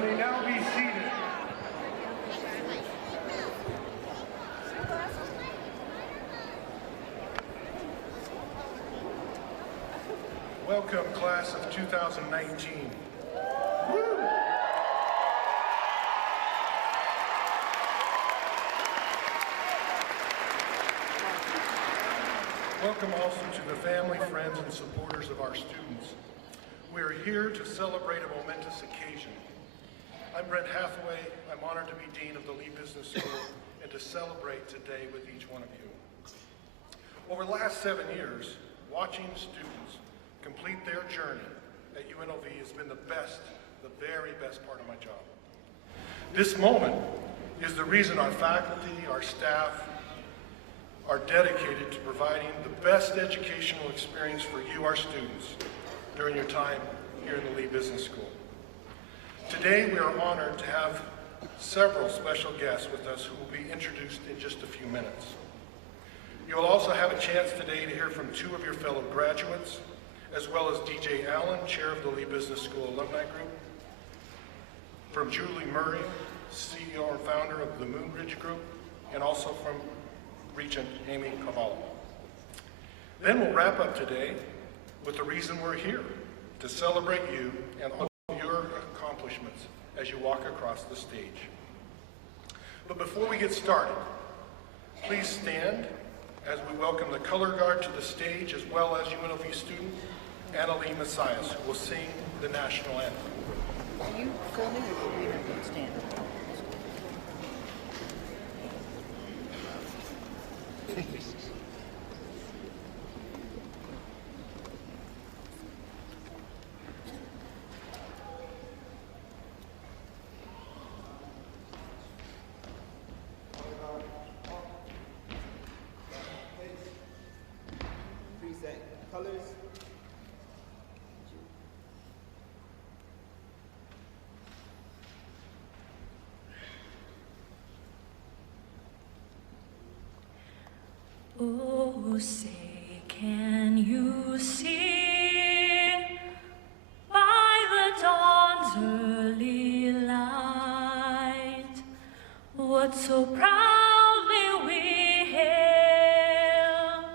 You may now be seated. Welcome, class of 2019. Woo! Welcome also to the family, friends, and supporters of our students. We are here to celebrate a momentous occasion. I'm Brent Hathaway. I'm honored to be Dean of the Lee Business School and to celebrate today with each one of you. Over the last 7 years, watching students complete their journey at UNLV has been the very best part of my job. This moment is the reason our faculty, our staff, are dedicated to providing the best educational experience for you, our students, during your time here in the Lee Business School. Today, we are honored to have several special guests with us who will be introduced in just a few minutes. You will also have a chance today to hear from 2 of your fellow graduates, as well as DJ Allen, Chair of the Lee Business School Alumni Group, from Julie Murray, CEO and founder of the Moonbridge Group, and also from Regent Amy Cavallo. Then we'll wrap up today with the reason we're here, to celebrate you and all your accomplishments as you walk across the stage. But before we get started, please stand as we welcome the color guard to the stage, as well as UNLV student Annalie Messias, who will sing the national anthem. Are you filming or do you have to stand? Oh, say, can you see by the dawn's early light what so proudly we hailed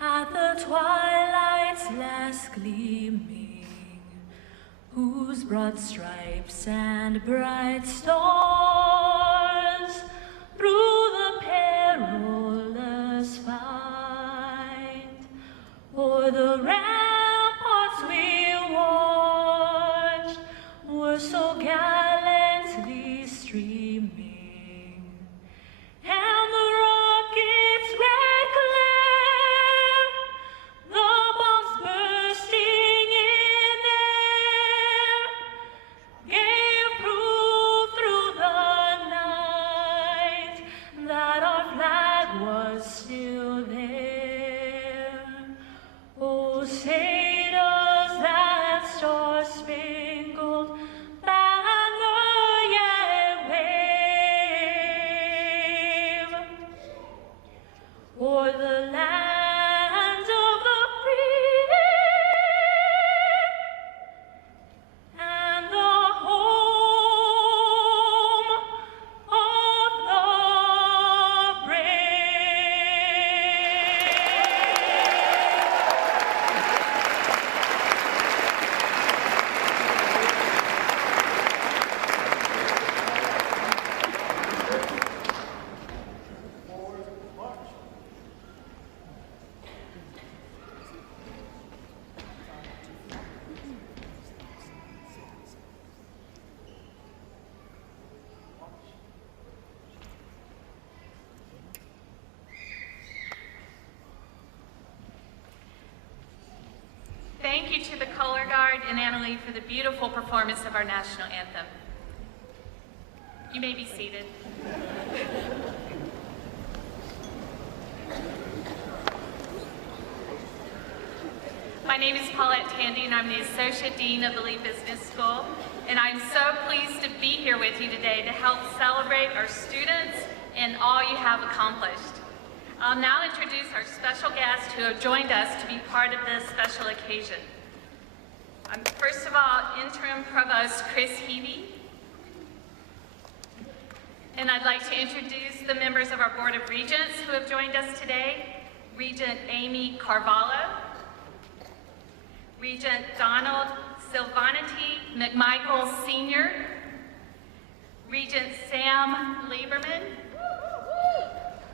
at the twilight's last gleaming, whose broad stripes and bright stars through the perilous fight o'er the ramparts we watched were so gallantly streaming, and the rocket's red glare, the bombs bursting in air, gave proof through the night that our flag was still there. Oh, say does that star-spangled banner yet wave o'er the land of the free and the home of the brave. Thank you to the Color Guard and Annalie for the beautiful performance of our national anthem. You may be seated. My name is Paulette Tandy, and I'm the Associate Dean of the Lee Business School, and I'm so pleased to be here with you today to help celebrate our students and all you have accomplished. I'll now introduce our special guests who have joined us to be part of this special occasion. First of all, Interim Provost Chris Heavey, And I'd like to introduce the members of our Board of Regents who have joined us today. Regent Amy Carvalho, Regent Donald Silvanity McMichael Sr., Regent Sam Lieberman,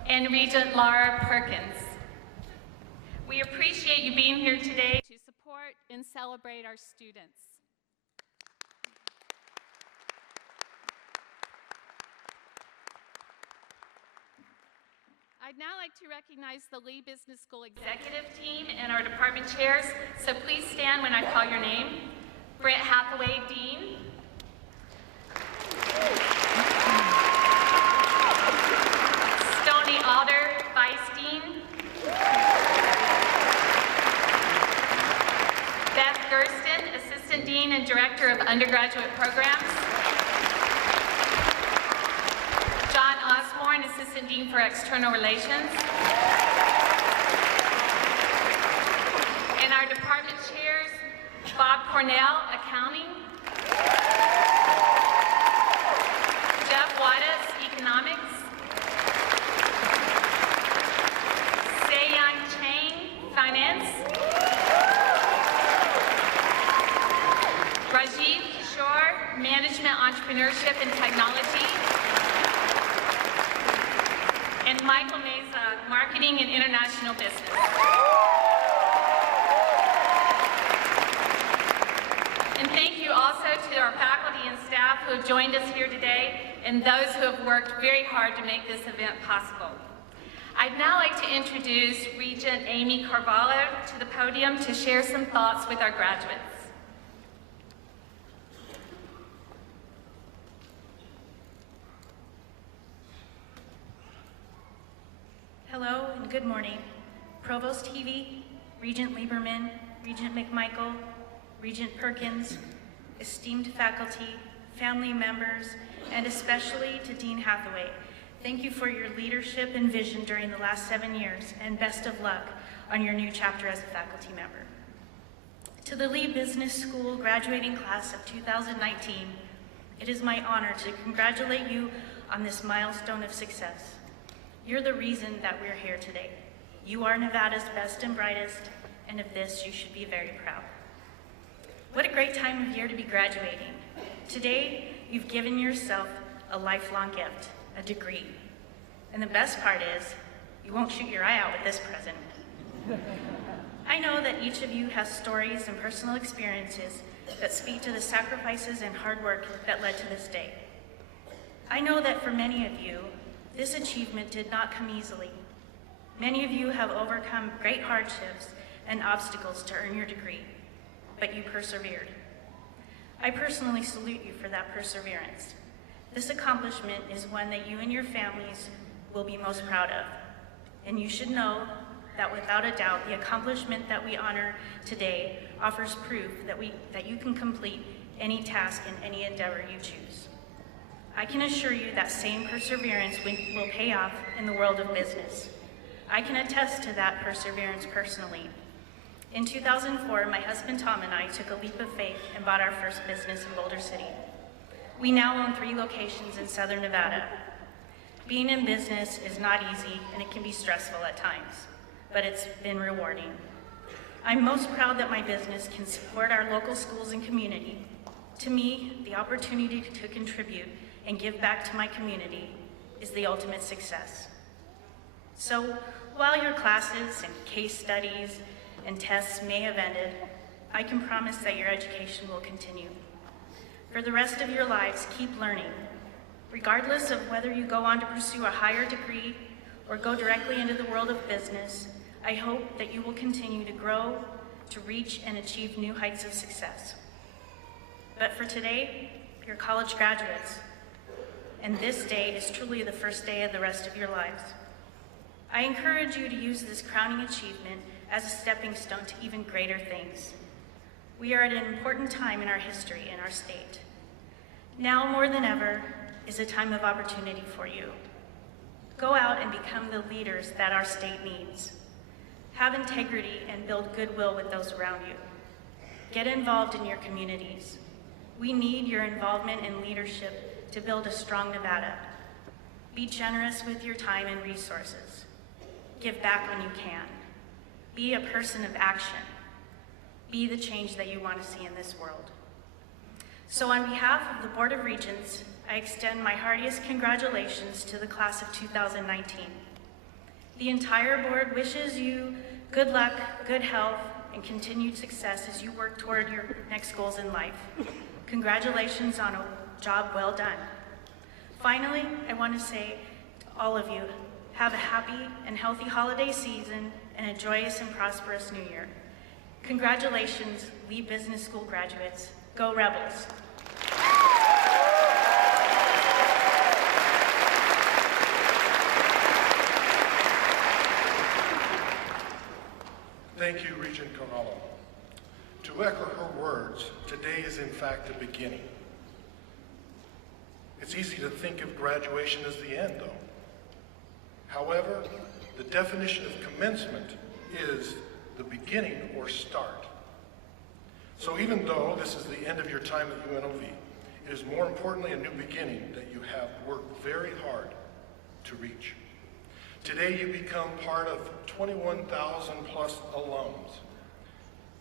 and Regent Laura Perkins. We appreciate you being here today to support and celebrate our students. I'd now like to recognize the Lee Business School executive team and our department chairs, so please stand when I call your name. Brent Hathaway, Dean. Stoney Alder, Vice Dean. Beth Gersten, Assistant Dean and Director of Undergraduate Programs. John Osborne, Assistant Dean for External Relations. And our department chairs, Bob Cornell, Accounting. Jeff Wattis, Economics. Se-Young Chang, Finance. Rajiv Kishore, Management, Entrepreneurship, and Technology. And Michael Meza, Marketing and International Business. And thank you also to our faculty and staff who have joined us here today and those who have worked very hard to make this event possible. I'd now like to introduce Regent Amy Carvalho to the podium to share some thoughts with our graduates. Hello and good morning. Provost TV, Regent Lieberman, Regent McMichael, Regent Perkins, esteemed faculty, family members, and especially to Dean Hathaway. Thank you for your leadership and vision during the last 7 years, and best of luck on your new chapter as a faculty member. To the Lee Business School graduating class of 2019, it is my honor to congratulate you on this milestone of success. You're the reason that we're here today. You are Nevada's best and brightest, and of this you should be very proud. What a great time of year to be graduating. Today, you've given yourself a lifelong gift, a degree. And the best part is, you won't shoot your eye out with this present. I know that each of you has stories and personal experiences that speak to the sacrifices and hard work that led to this day. I know that for many of you, this achievement did not come easily. Many of you have overcome great hardships and obstacles to earn your degree, but you persevered. I personally salute you for that perseverance. This accomplishment is one that you and your families will be most proud of. And you should know that without a doubt, the accomplishment that we honor today offers proof that you can complete any task and any endeavor you choose. I can assure you that same perseverance will pay off in the world of business. I can attest to that perseverance personally. In 2004, my husband Tom and I took a leap of faith and bought our first business in Boulder City. We now own 3 locations in Southern Nevada. Being in business is not easy and it can be stressful at times, but it's been rewarding. I'm most proud that my business can support our local schools and community. To me, the opportunity to contribute and give back to my community is the ultimate success. So, while your classes and case studies and tests may have ended, I can promise that your education will continue. For the rest of your lives, keep learning. Regardless of whether you go on to pursue a higher degree or go directly into the world of business, I hope that you will continue to grow, to reach and achieve new heights of success. But for today, you're college graduates, and this day is truly the first day of the rest of your lives. I encourage you to use this crowning achievement as a stepping stone to even greater things. We are at an important time in our history in our state. Now more than ever is a time of opportunity for you. Go out and become the leaders that our state needs. Have integrity and build goodwill with those around you. Get involved in your communities. We need your involvement and leadership to build a strong Nevada. Be generous with your time and resources. Give back when you can. Be a person of action. Be the change that you want to see in this world. So on behalf of the Board of Regents, I extend my heartiest congratulations to the class of 2019. The entire board wishes you good luck, good health, and continued success as you work toward your next goals in life. Congratulations on a job well done. Finally, I want to say to all of you, have a happy and healthy holiday season and a joyous and prosperous new year. Congratulations, Lee Business School graduates. Go Rebels! Thank you, Regent Corralo. To echo her words, today is in fact the beginning. It's easy to think of graduation as the end, though. However, the definition of commencement is the beginning or start. So even though this is the end of your time at UNLV, it is more importantly a new beginning that you have worked very hard to reach. Today you become part of 21,000 plus alums.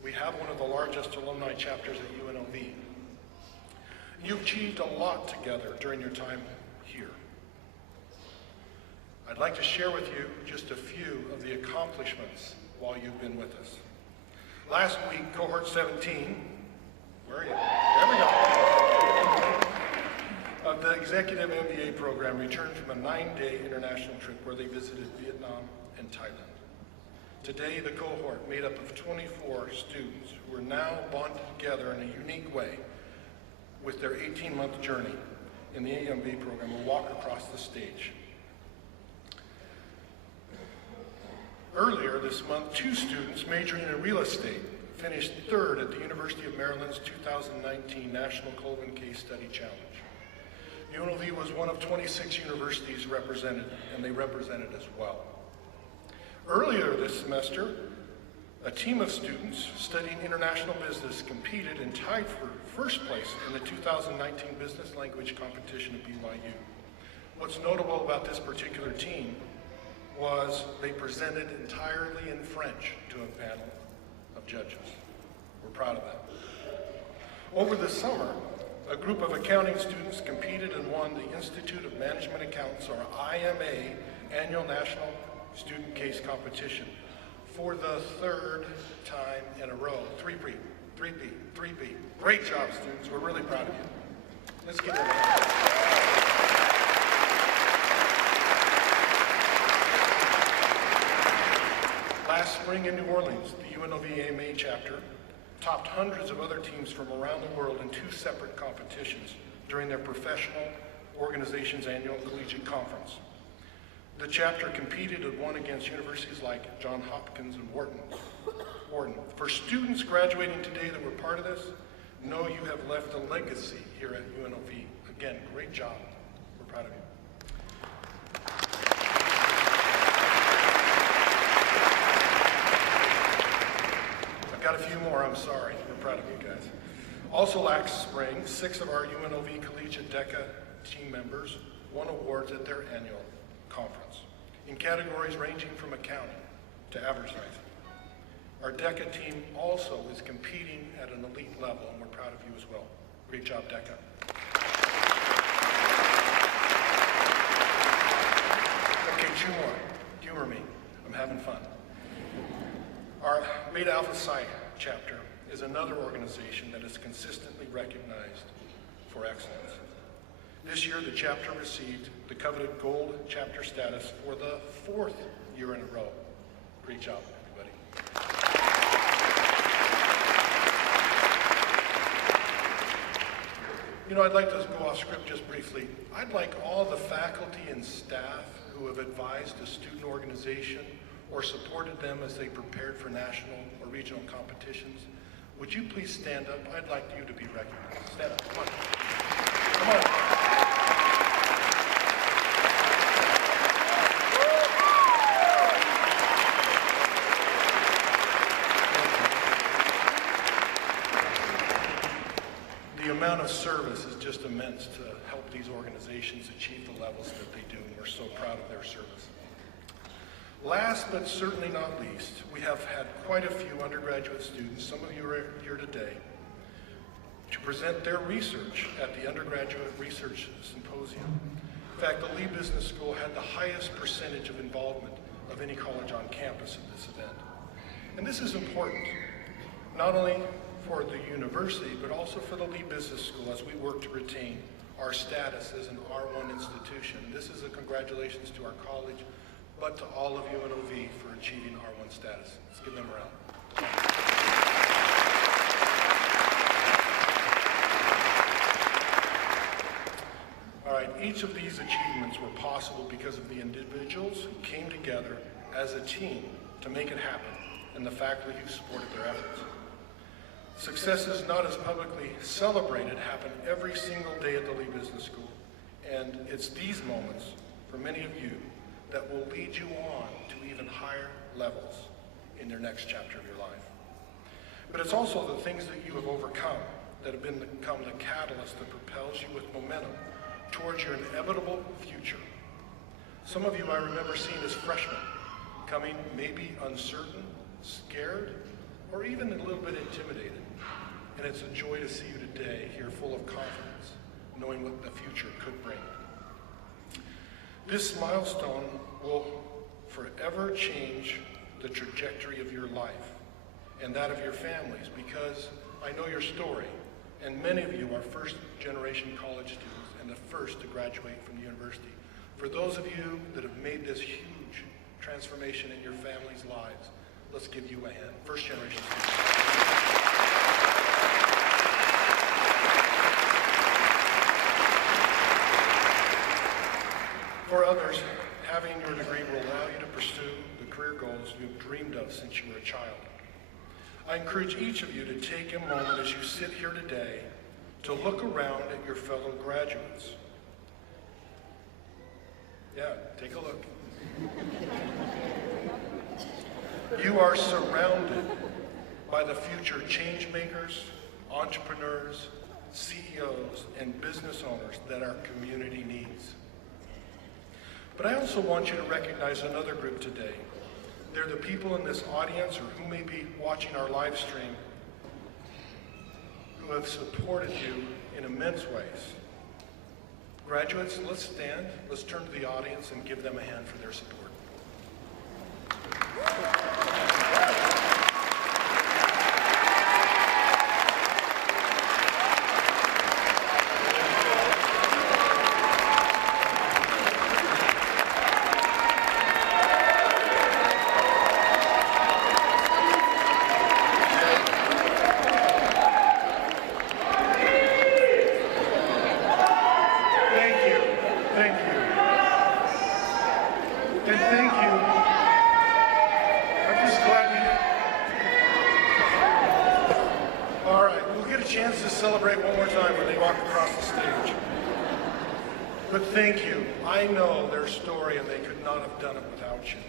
We have one of the largest alumni chapters at UNLV. You've achieved a lot together during your time here. I'd like to share with you just a few of the accomplishments while you've been with us. Last week, cohort 17, where are you? There we go. Of the Executive MBA program returned from a 9-day international trip where they visited Vietnam and Thailand. Today, the cohort, made up of 24 students who are now bonded together in a unique way with their 18-month journey in the MBA program, will walk across the stage. Earlier this month, 2 students majoring in real estate finished 3rd at the University of Maryland's 2019 National Colvin Case Study Challenge. UNLV was one of 26 universities represented, and they represented as well. Earlier this semester, a team of students studying international business competed and tied for first place in the 2019 Business Language Competition at BYU. What's notable about this particular team was they presented entirely in French to a panel of judges. We're proud of that. Over the summer, a group of accounting students competed and won the Institute of Management Accountants, or IMA, Annual National Student Case Competition for the 3rd time in a row. 3P. Great job, students. We're really proud of you. Let's get that. Last spring in New Orleans, the UNLV AMA chapter topped hundreds of other teams from around the world in 2 separate competitions during their professional organization's annual collegiate conference. The chapter competed and won against universities like Johns Hopkins and Wharton. For students graduating today that were part of this, know you have left a legacy here at UNLV. Again, great job. We're proud of you. I've got a few more, I'm sorry. We're proud of you guys. Also last spring, 6 of our UNLV Collegiate DECA team members won awards at their annual conference in categories ranging from accounting to advertising. Our DECA team also is competing at an elite level, and we're proud of you as well. Great job, DECA. Okay, 2 more. Humor me. I'm having fun. Our Beta Alpha Psi chapter is another organization that is consistently recognized for excellence. This year, the chapter received the coveted gold chapter status for the 4th year in a row. Great job, everybody. You know, I'd like to go off script just briefly. I'd like all the faculty and staff who have advised a student organization or supported them as they prepared for national or regional competitions, would you please stand up? I'd like you to be recognized. Stand up, come on. Come on. The amount of service is just immense to help help these organizations achieve the levels that they do, and we're so proud of their service. Last but certainly not least, we have had quite a few undergraduate students, some of you are here today, to present their research at the Undergraduate Research Symposium. In fact, the Lee Business School had the highest percentage of involvement of any college on campus at this event. And this is important, not only for the university, but also for the Lee Business School as we work to retain our status as an R1 institution. This is a congratulations to our college, but to all of UNLV for achieving R1 status. Let's give them a round. All right, each of these achievements were possible because of the individuals who came together as a team to make it happen, and the faculty who supported their efforts. Successes not as publicly celebrated happen every single day at the Lee Business School, and it's these moments, for many of you, that will lead you on to even higher levels in your next chapter of your life. But it's also the things that you have overcome that have become the catalyst that propels you with momentum towards your inevitable future. Some of you I remember seeing as freshmen, coming maybe uncertain, scared, or even a little bit intimidated. And it's a joy to see you today here full of confidence, knowing what the future could bring. This milestone will forever change the trajectory of your life and that of your families, because I know your story, and many of you are first-generation college students and the first to graduate from the university. For those of you that have made this huge transformation in your families' lives, let's give you a hand. First-generation students. For others, having your degree will allow you to pursue the career goals you have dreamed of since you were a child. I encourage each of you to take a moment as you sit here today to look around at your fellow graduates. Yeah, take a look. You are surrounded by the future change makers, entrepreneurs, CEOs, and business owners that our community needs. But I also want you to recognize another group today. They're the people in this audience or who may be watching our live stream who have supported you in immense ways. Graduates, let's stand, let's turn to the audience and give them a hand for their support. Thank you. I know their story and they could not have done it without you.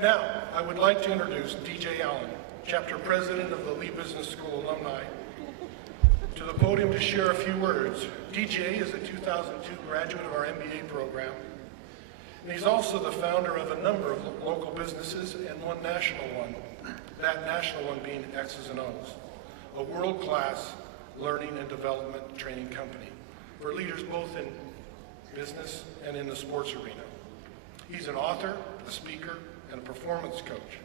Now, I would like to introduce DJ Allen, Chapter President of the Lee Business School alumni, to the podium to share a few words. DJ is a 2002 graduate of our MBA program, and he's also the founder of a number of local businesses and one national one, that national one being X's and O's, a world-class learning and development training company for leaders both in business and in the sports arena. He's an author, a speaker, and a performance coach.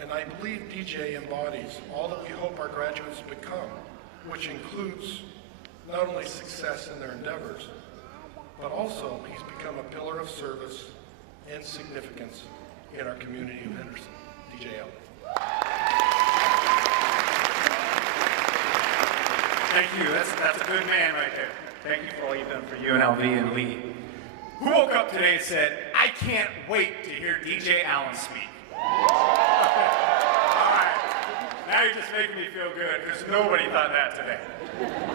And I believe DJ embodies all that we hope our graduates become, which includes not only success in their endeavors, but also he's become a pillar of service and significance in our community of Henderson. DJ Allen. Thank you. That's a good man right there. Thank you for all you've done for UNLV and Lee. Who woke up today and said, I can't wait to hear DJ Allen speak? All right. Now you're just making me feel good, because nobody thought that today.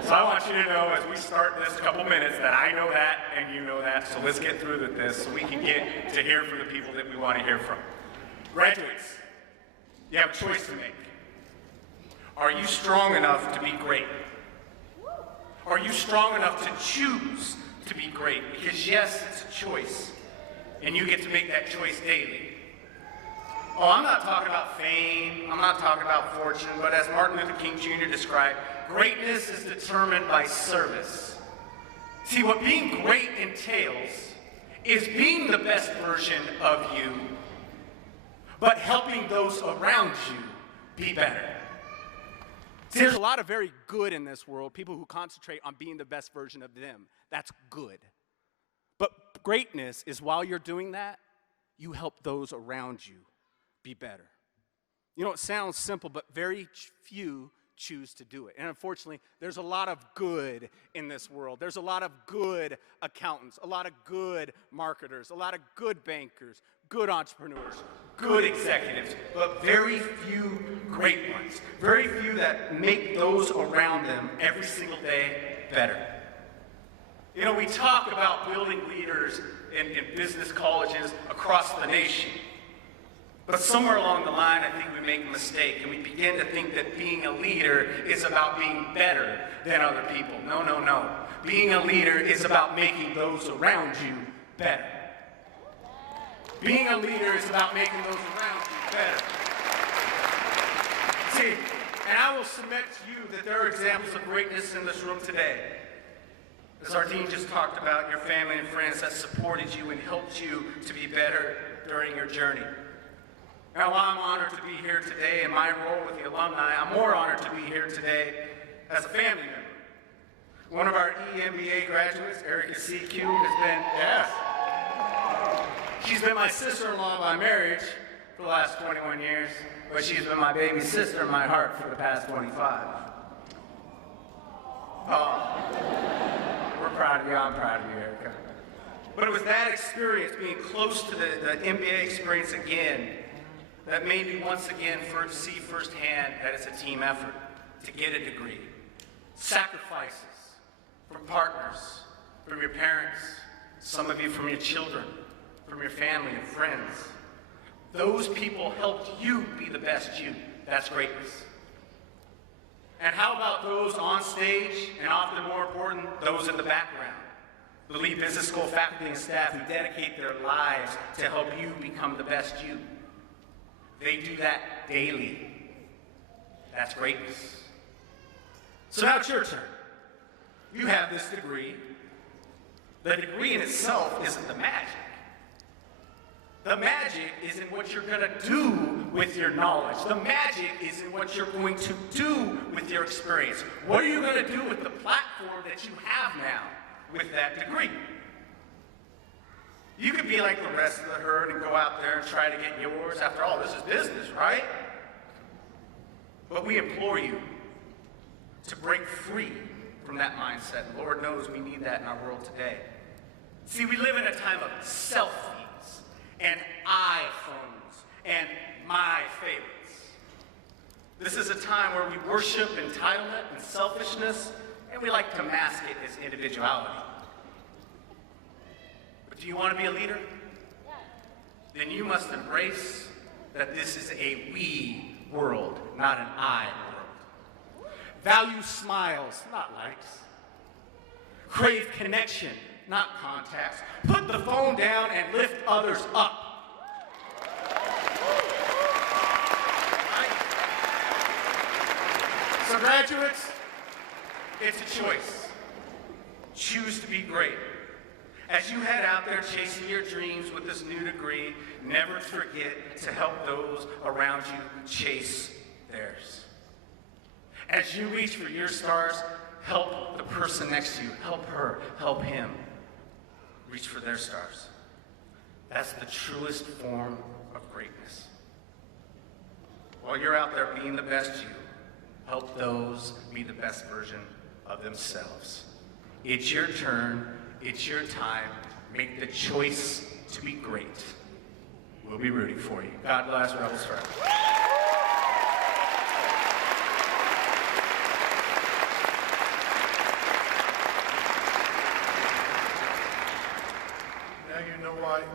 So I want you to know as we start this couple minutes that I know that and you know that. So let's get through with this so we can get to hear from the people that we want to hear from. Graduates, you have a choice to make. Are you strong enough to be great? Are you strong enough to choose to be great? Because yes, it's a choice, and you get to make that choice daily. Oh, I'm not talking about fame, I'm not talking about fortune, but as Martin Luther King Jr. described, greatness is determined by service. See, what being great entails is being the best version of you, but helping those around you be better. See, there's a lot of very good in this world, people who concentrate on being the best version of them. That's good. But greatness is while you're doing that, you help those around you be better. You know, it sounds simple, but very few choose to do it. And unfortunately, there's a lot of good in this world. There's a lot of good accountants, a lot of good marketers, a lot of good bankers, good entrepreneurs, good executives, but very few great ones. Very few that make those around them every single day better. You know, we talk about building leaders in business colleges across the nation. But somewhere along the line, I think we make a mistake, and we begin to think that being a leader is about being better than other people. No, no, no. Being a leader is about making those around you better. Being a leader is about making those around you better. See, and I will submit to you that there are examples of greatness in this room today. As our dean just talked about, your family and friends that supported you and helped you to be better during your journey. Now, while I'm honored to be here today in my role with the alumni, I'm more honored to be here today as a family member. One of our EMBA graduates, Erica CQ, has been, yes, she's been my sister-in-law by marriage for the last 21 years, but she's been my baby sister in my heart for the past 25. Oh, we're proud of you, I'm proud of you, Erica. But it was that experience, being close to the MBA experience again, that made me once again see firsthand that it's a team effort to get a degree. Sacrifices from partners, from your parents, some of you from your children, from your family and friends. Those people helped you be the best you. That's greatness. And how about those on stage, and often more important, those in the background? The Lee Business School faculty and staff who dedicate their lives to help you become the best you. They do that daily. That's greatness. So now it's your turn. You have this degree. The degree in itself isn't the magic. The magic is in what you're going to do with your knowledge. The magic is in what you're going to do with your experience. What are you going to do with the platform that you have now with that degree? You could be like the rest of the herd and go out there and try to get yours. After all, this is business, right? But we implore you to break free from that mindset. Lord knows we need that in our world today. See, we live in a time of selfies and iPhones and my favorites. This is a time where we worship entitlement and selfishness, and we like to mask it as individuality. But do you want to be a leader? Then you must embrace that this is a we world, not an I world. Value smiles, not likes. Crave connection, not contacts. Put the phone down and lift others up. Right? So graduates, it's a choice. Choose to be great. As you head out there chasing your dreams with this new degree, never forget to help those around you chase theirs. As you reach for your stars, help the person next to you, help her, help him reach for their stars. That's the truest form of greatness. While you're out there being the best you, help those be the best version of themselves. It's your turn. It's your time. Make the choice to be great. We'll be rooting for you. God bless Rebels forever.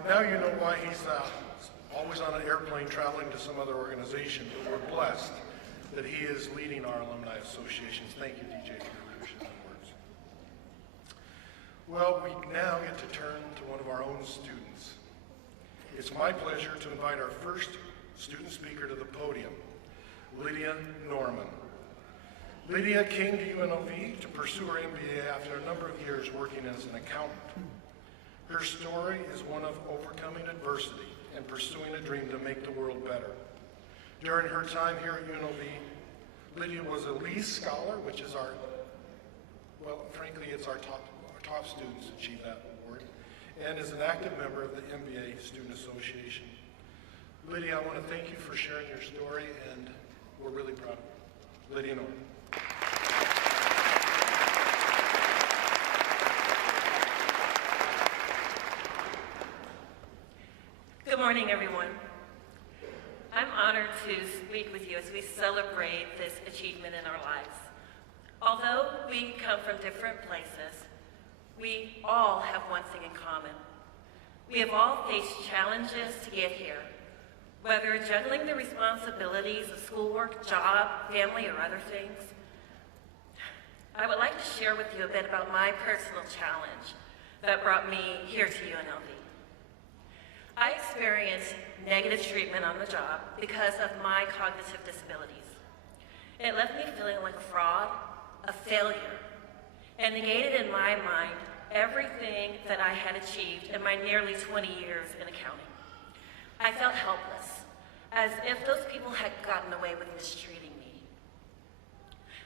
Now you know why he's always on an airplane traveling to some other organization. But we're blessed that he is leading our alumni associations. Thank you, DJ, for your leadership and words. Well, we now get to turn to one of our own students. It's my pleasure to invite our first student speaker to the podium, Lydia Norman. Lydia came to UNLV to pursue her MBA after a number of years working as an accountant. Her story is one of overcoming adversity and pursuing a dream to make the world better. During her time here at UNLV, Lydia was a Lee Scholar, which is our, well, frankly, it's our top students achieve that award, and is an active member of the MBA Student Association. Lydia, I want to thank you for sharing your story, and we're really proud of you. Lydia Norman. Good morning, everyone. I'm honored to speak with you as we celebrate this achievement in our lives. Although we come from different places, we all have one thing in common. We have all faced challenges to get here, whether juggling the responsibilities of schoolwork, job, family, or other things. I would like to share with you a bit about my personal challenge that brought me here to UNLV. I experienced negative treatment on the job because of my cognitive disabilities. It left me feeling like a fraud, a failure, and negated in my mind everything that I had achieved in my nearly 20 years in accounting. I felt helpless, as if those people had gotten away with mistreating me.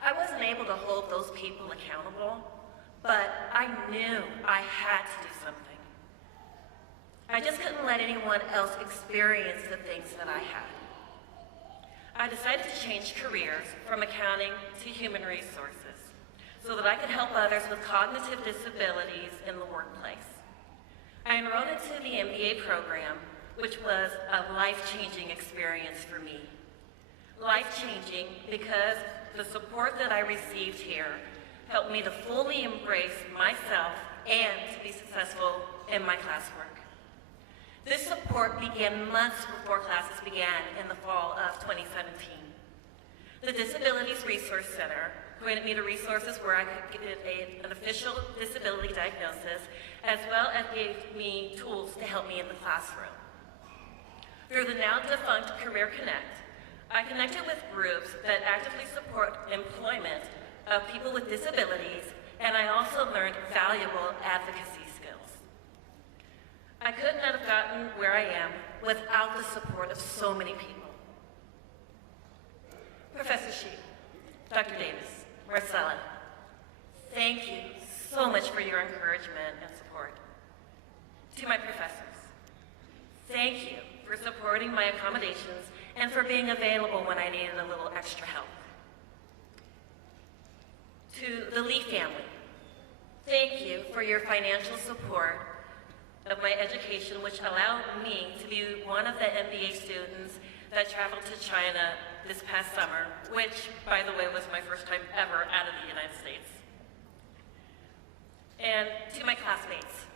I wasn't able to hold those people accountable, but I knew I had to do something. I just couldn't let anyone else experience the things that I had. I decided to change careers from accounting to human resources so that I could help others with cognitive disabilities in the workplace. I enrolled into the MBA program, which was a life-changing experience for me. Life-changing because the support that I received here helped me to fully embrace myself and to be successful in my classwork. This support began months before classes began in the fall of 2017. The Disabilities Resource Center pointed me to resources where I could get an official disability diagnosis, as well as gave me tools to help me in the classroom. Through the now defunct Career Connect, I connected with groups that actively support employment of people with disabilities, and I also learned valuable advocacy skills. I could not have gotten where I am without the support of so many people. Professor Shi, Dr. Davis, Marcella, thank you so much for your encouragement and support. To my professors, thank you for supporting my accommodations and for being available when I needed a little extra help. To the Lee family, thank you for your financial support of my education, which allowed me to be one of the MBA students that traveled to China this past summer, which, by the way, was my first time ever out of the United States. And to my classmates,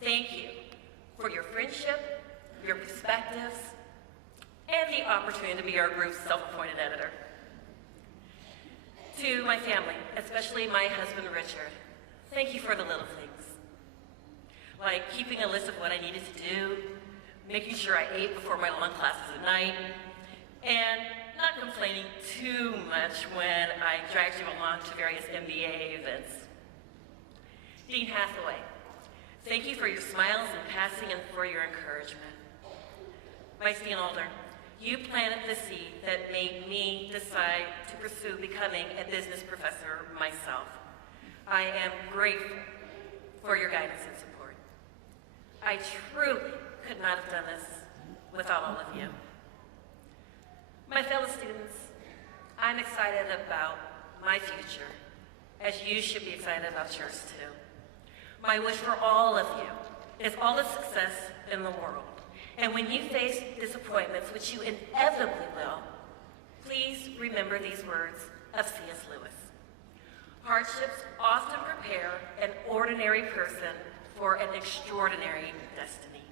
thank you for your friendship, your perspectives, and the opportunity to be our group's self-appointed editor. To my family, especially my husband, Richard, thank you for the little things, like keeping a list of what I needed to do, making sure I ate before my long classes at night, and not complaining too much when I dragged you along to various MBA events. Dean Hathaway, thank you for your smiles in passing and for your encouragement. Vice Dean Alder, you planted the seed that made me decide to pursue becoming a business professor myself. I am grateful for your guidance and support. I truly could not have done this without all of you. My fellow students, I'm excited about my future, as you should be excited about yours too. My wish for all of you is all the success in the world. And when you face disappointments, which you inevitably will, please remember these words of C.S. Lewis. Hardships often prepare an ordinary person for an extraordinary destiny.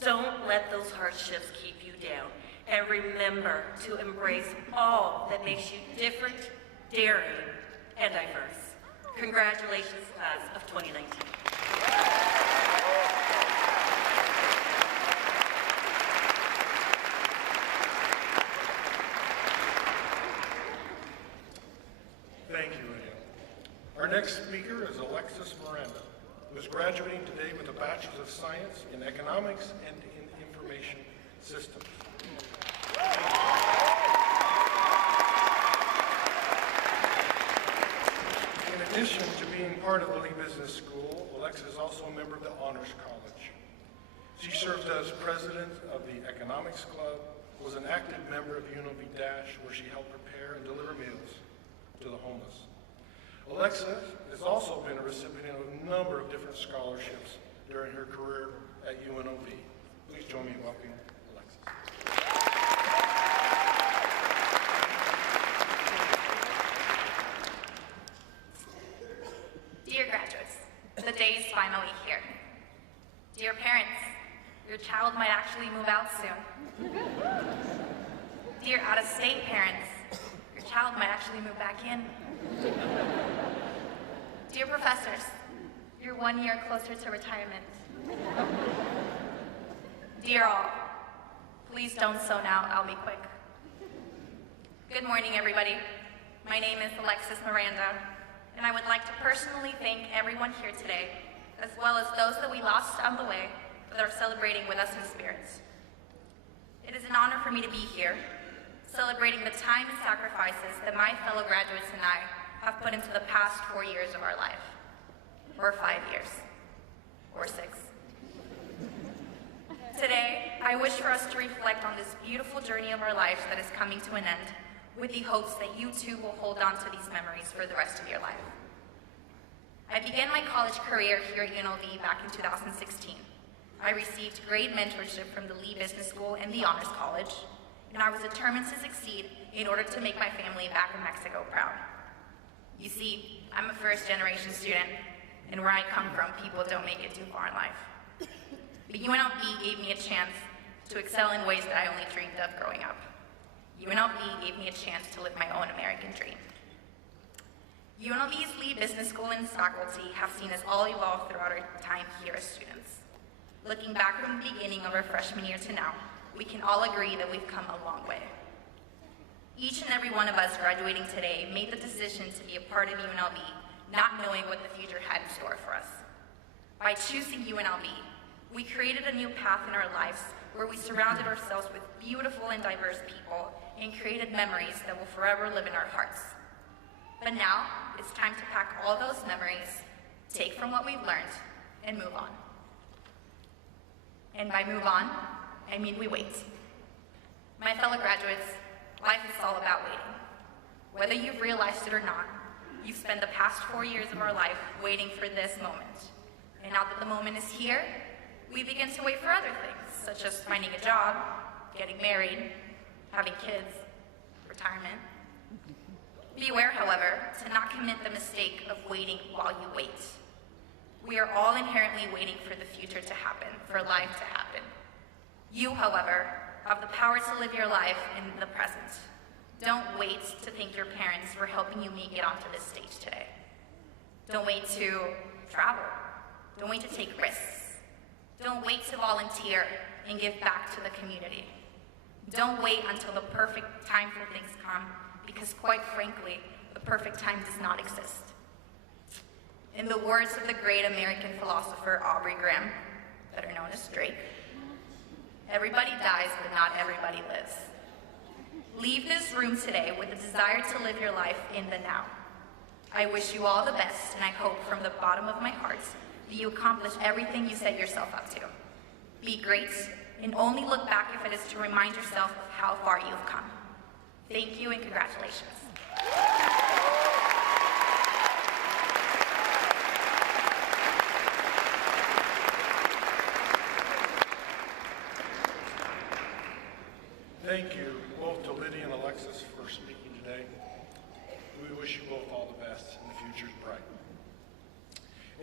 Don't let those hardships keep you down, and remember to embrace all that makes you different, daring, and diverse. Congratulations, class of 2019. Thank you, Lydia. Our next speaker is Alexis Miranda, who is graduating today with a Bachelor's of Science in Economics and in Information Systems. In addition to being part of the Lee Business School, Alexis is also a member of the Honors College. She served as president of the Economics Club, was an active member of UNLV-TV, where she helped prepare and deliver meals to the homeless. Alexa has also been a recipient of a number of different scholarships during her career at UNLV. Please join me in welcoming Alexis. Dear graduates, the day is finally here. Dear parents, your child might actually move out soon. Dear out-of-state parents, your child might actually move back in. Dear professors, you're 1 year closer to retirement. Dear all, please don't zone out, I'll be quick. Good morning, everybody. My name is Alexis Miranda, and I would like to personally thank everyone here today, as well as those that we lost on the way that are celebrating with us in spirits. It is an honor for me to be here, celebrating the time and sacrifices that my fellow graduates and I have put into the past 4 years of our life, or 5 years, or 6. Today, I wish for us to reflect on this beautiful journey of our lives that is coming to an end, with the hopes that you too will hold on to these memories for the rest of your life. I began my college career here at UNLV back in 2016. I received great mentorship from the Lee Business School and the Honors College, and I was determined to succeed in order to make my family back in Mexico proud. You see, I'm a first-generation student, and where I come from, people don't make it too far in life. But UNLV gave me a chance to excel in ways that I only dreamed of growing up. UNLV gave me a chance to live my own American dream. UNLV's Lee Business School and its faculty have seen us all evolve throughout our time here as students. Looking back from the beginning of our freshman year to now, we can all agree that we've come a long way. Each and every one of us graduating today made the decision to be a part of UNLV, not knowing what the future had in store for us. By choosing UNLV, we created a new path in our lives where we surrounded ourselves with beautiful and diverse people and created memories that will forever live in our hearts. But now, it's time to pack all those memories, take from what we've learned, and move on. And by move on, I mean we wait. My fellow graduates, life is all about waiting. Whether you've realized it or not, you've spent the past 4 years of our life waiting for this moment. And now that the moment is here, we begin to wait for other things, such as finding a job, getting married, having kids, retirement. Beware, however, to not commit the mistake of waiting while you wait. We are all inherently waiting for the future to happen, for life to happen. You, however, have the power to live your life in the present. Don't wait to thank your parents for helping you make it onto this stage today. Don't wait to travel. Don't wait to take risks. Don't wait to volunteer and give back to the community. Don't wait until the perfect time for things come, because quite frankly, the perfect time does not exist. In the words of the great American philosopher Aubrey Graham, better known as Drake, everybody dies, but not everybody lives. Leave this room today with a desire to live your life in the now. I wish you all the best, and I hope from the bottom of my heart that you accomplish everything you set yourself up to. Be great, and only look back if it is to remind yourself of how far you've come. Thank you and congratulations. Thank you both to Lydia and Alexis for speaking today. We wish you both all the best, and the future's bright.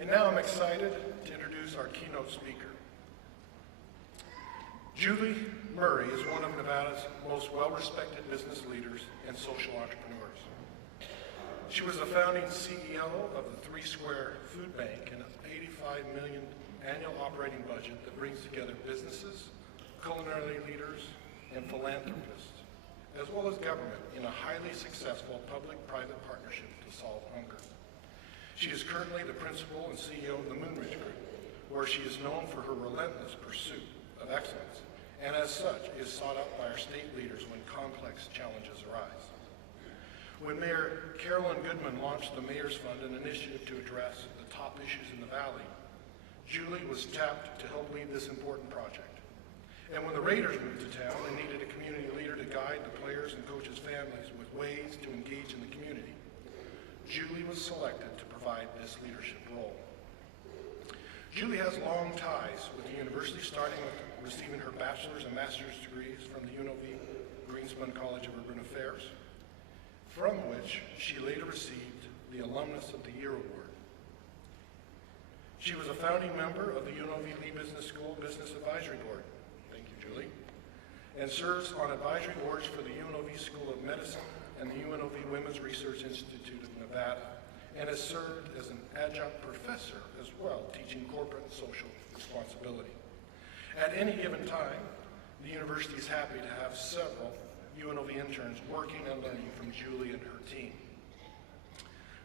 And now I'm excited to introduce our keynote speaker. Julie Murray is one of Nevada's most well-respected business leaders and social entrepreneurs. She was the founding CEO of the 3 Square Food Bank and an $85 million annual operating budget that brings together businesses, culinary leaders, and philanthropists, as well as government in a highly successful public-private partnership to solve hunger. She is currently the principal and CEO of the Moonridge Group, where she is known for her relentless pursuit of excellence, and as such is sought out by our state leaders when complex challenges arise. When Mayor Carolyn Goodman launched the Mayor's Fund, an initiative to address the top issues in the Valley, Julie was tapped to help lead this important project. And when the Raiders moved to town, they needed a community leader to guide the players and coaches' families with ways to engage in the community. Julie was selected to provide this leadership role. Julie has long ties with the university, starting with receiving her bachelor's and master's degrees from the UNLV Greenspan College of Urban Affairs, from which she later received the Alumnus of the Year Award. She was a founding member of the UNLV Business School Business Advisory Board, thank you, Julie, and serves on advisory boards for the UNLV School of Medicine and the UNLV Women's Research Institute of Nevada, and has served as an adjunct professor as well, teaching corporate and social responsibility. At any given time, the university is happy to have several UNLV interns working and learning from Julie and her team.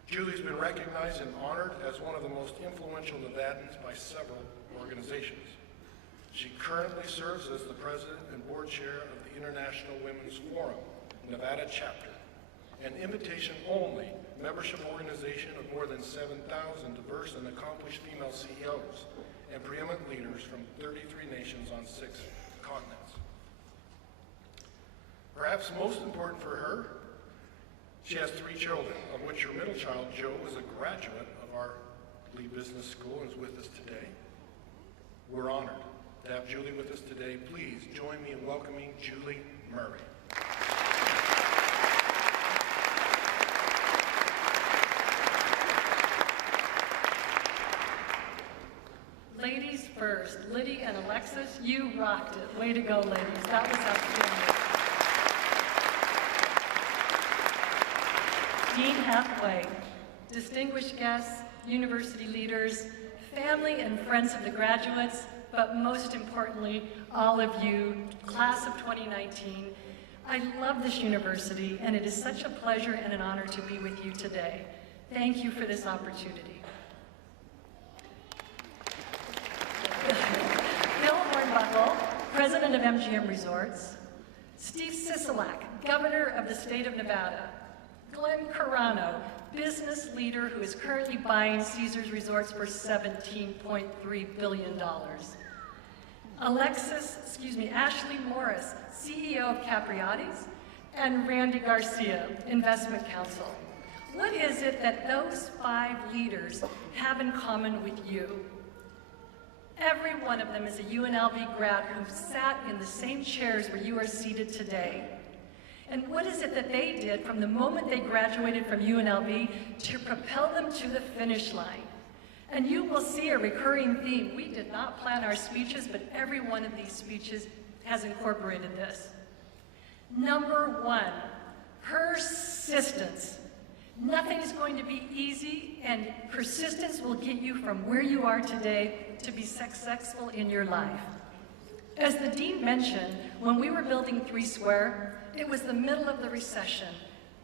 Julie's been recognized and honored as one of the most influential Nevadans by several organizations. She currently serves as the president and board chair of the International Women's Forum, Nevada chapter, an invitation-only membership organization of more than 7,000 diverse and accomplished female CEOs and preeminent leaders from 33 nations on 6 continents. Perhaps most important for her, she has 3 children, of which her middle child, Joe, is a graduate of our Lee Business School and is with us today. We're honored to have Julie with us today. Please join me in welcoming Julie Murray. Ladies first, Liddy and Alexis, you rocked it. Way to go, ladies. That was outstanding. Dean Hathaway, distinguished guests, university leaders, family and friends of the graduates, but most importantly, all of you, class of 2019. I love this university, and it is such a pleasure and an honor to be with you today. Thank you for this opportunity. Bill Hornbuckle, president of MGM Resorts. Steve Sisolak, governor of the state of Nevada. Glenn Carano, business leader who is currently buying Caesars Resorts for $17.3 billion. Ashley Morris, CEO of Capriati's, and Randy Garcia, investment counsel. What is it that those 5 leaders have in common with you? Every one of them is a UNLV grad who sat in the same chairs where you are seated today. And what is it that they did from the moment they graduated from UNLV to propel them to the finish line? And you will see a recurring theme. We did not plan our speeches, but every one of these speeches has incorporated this. Number 1, persistence. Nothing is going to be easy, and persistence will get you from where you are today to be successful in your life. As the dean mentioned, when we were building 3 Square, it was the middle of the recession.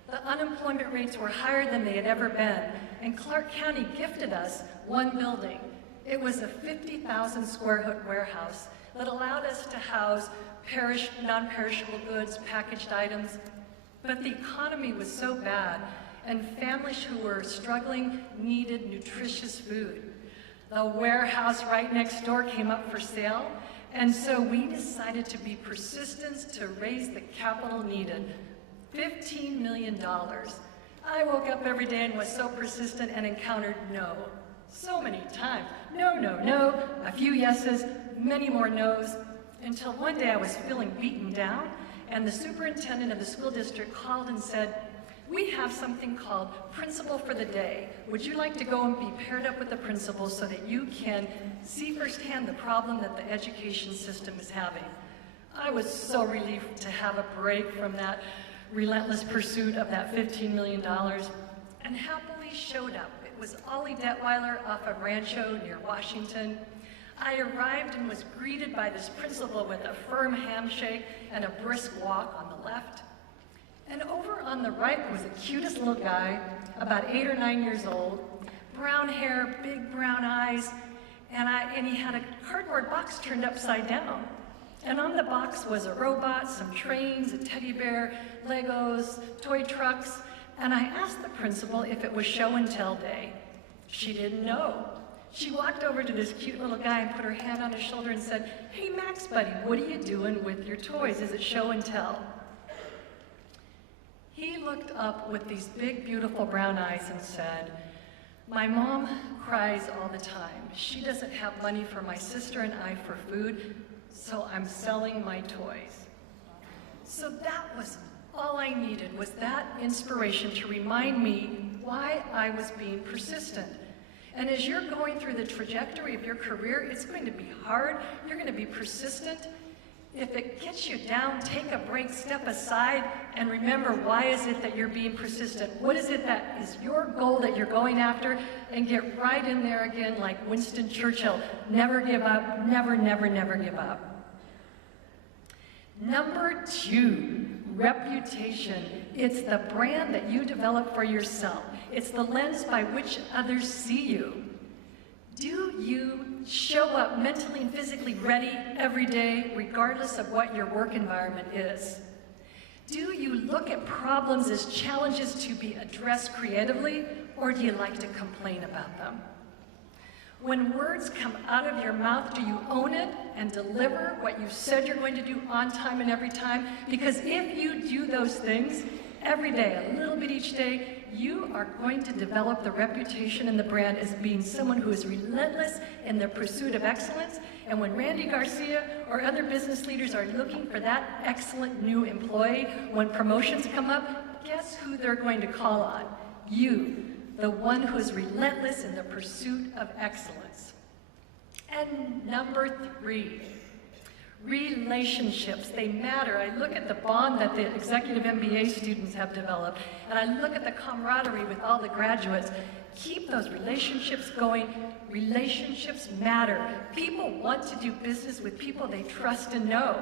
The unemployment rates were higher than they had ever been, and Clark County gifted us 1 building. It was a 50,000 square foot warehouse that allowed us to house non-perishable goods, packaged items. But the economy was so bad, and families who were struggling needed nutritious food. The warehouse right next door came up for sale, and so we decided to be persistent to raise the capital needed, $15 million. I woke up every day and was so persistent and encountered no. So many times, no, no, no, a few yeses, many more no's, until one day I was feeling beaten down, and the superintendent of the school district called and said, "We have something called Principal for the Day. Would you like to go and be paired up with the principal so that you can see firsthand the problem that the education system is having?" I was so relieved to have a break from that relentless pursuit of that $15 million. and happily showed up. It was Ollie Detweiler off of Rancho near Washington. I arrived and was greeted by this principal with a firm handshake and a brisk walk on the left. And over on the right was the cutest little guy, about 8 or 9 years old, brown hair, big brown eyes, and he had a cardboard box turned upside down. And on the box was a robot, some trains, a teddy bear, Legos, toy trucks, and I asked the principal if it was show and tell day. She didn't know. She walked over to this cute little guy and put her hand on his shoulder and said, "Hey Max, buddy, what are you doing with your toys? Is it show and tell?" He looked up with these big, beautiful brown eyes and said, "My mom cries all the time. She doesn't have money for my sister and I for food, so I'm selling my toys." So that was all I needed, was that inspiration to remind me why I was being persistent. And as you're going through the trajectory of your career, it's going to be hard. You're going to be persistent. If it gets you down, take a break, step aside, and remember, why is it that you're being persistent? What is it that is your goal that you're going after? And get right in there again like Winston Churchill. Never give up, never, never, never give up. Number 2, reputation. It's the brand that you develop for yourself. It's the lens by which others see you. Do you show up mentally and physically ready every day, regardless of what your work environment is? Do you look at problems as challenges to be addressed creatively, or do you like to complain about them? When words come out of your mouth, do you own it and deliver what you said you're going to do on time and every time? Because if you do those things every day, a little bit each day, you are going to develop the reputation and the brand as being someone who is relentless in their pursuit of excellence. And when Randy Garcia or other business leaders are looking for that excellent new employee, when promotions come up, guess who they're going to call on? You, the one who is relentless in the pursuit of excellence. And number 3, relationships. They matter. I look at the bond that the executive MBA students have developed, and I look at the camaraderie with all the graduates. Keep those relationships going. Relationships matter. People want to do business with people they trust and know.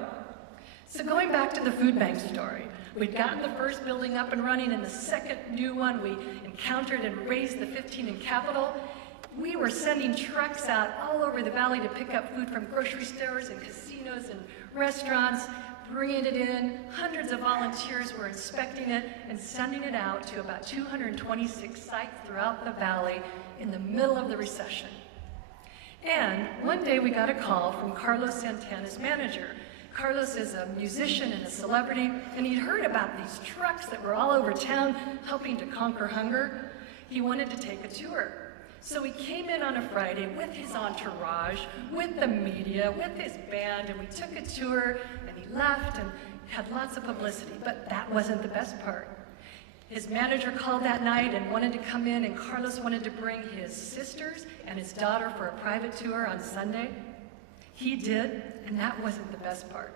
So going back to the food bank story, we'd gotten the first building up and running, and the second new one we encountered and raised the 15 in capital. We were sending trucks out all over the valley to pick up food from grocery stores and casinos and restaurants, bringing it in. Hundreds of volunteers were inspecting it and sending it out to about 226 sites throughout the valley in the middle of the recession. And one day we got a call from Carlos Santana's manager. Carlos is a musician and a celebrity, and he'd heard about these trucks that were all over town helping to conquer hunger. He wanted to take a tour. So he came in on a Friday with his entourage, with the media, with his band, and we took a tour, and he left and had lots of publicity, but that wasn't the best part. His manager called that night and wanted to come in, and Carlos wanted to bring his sisters and his daughter for a private tour on Sunday. He did, and that wasn't the best part.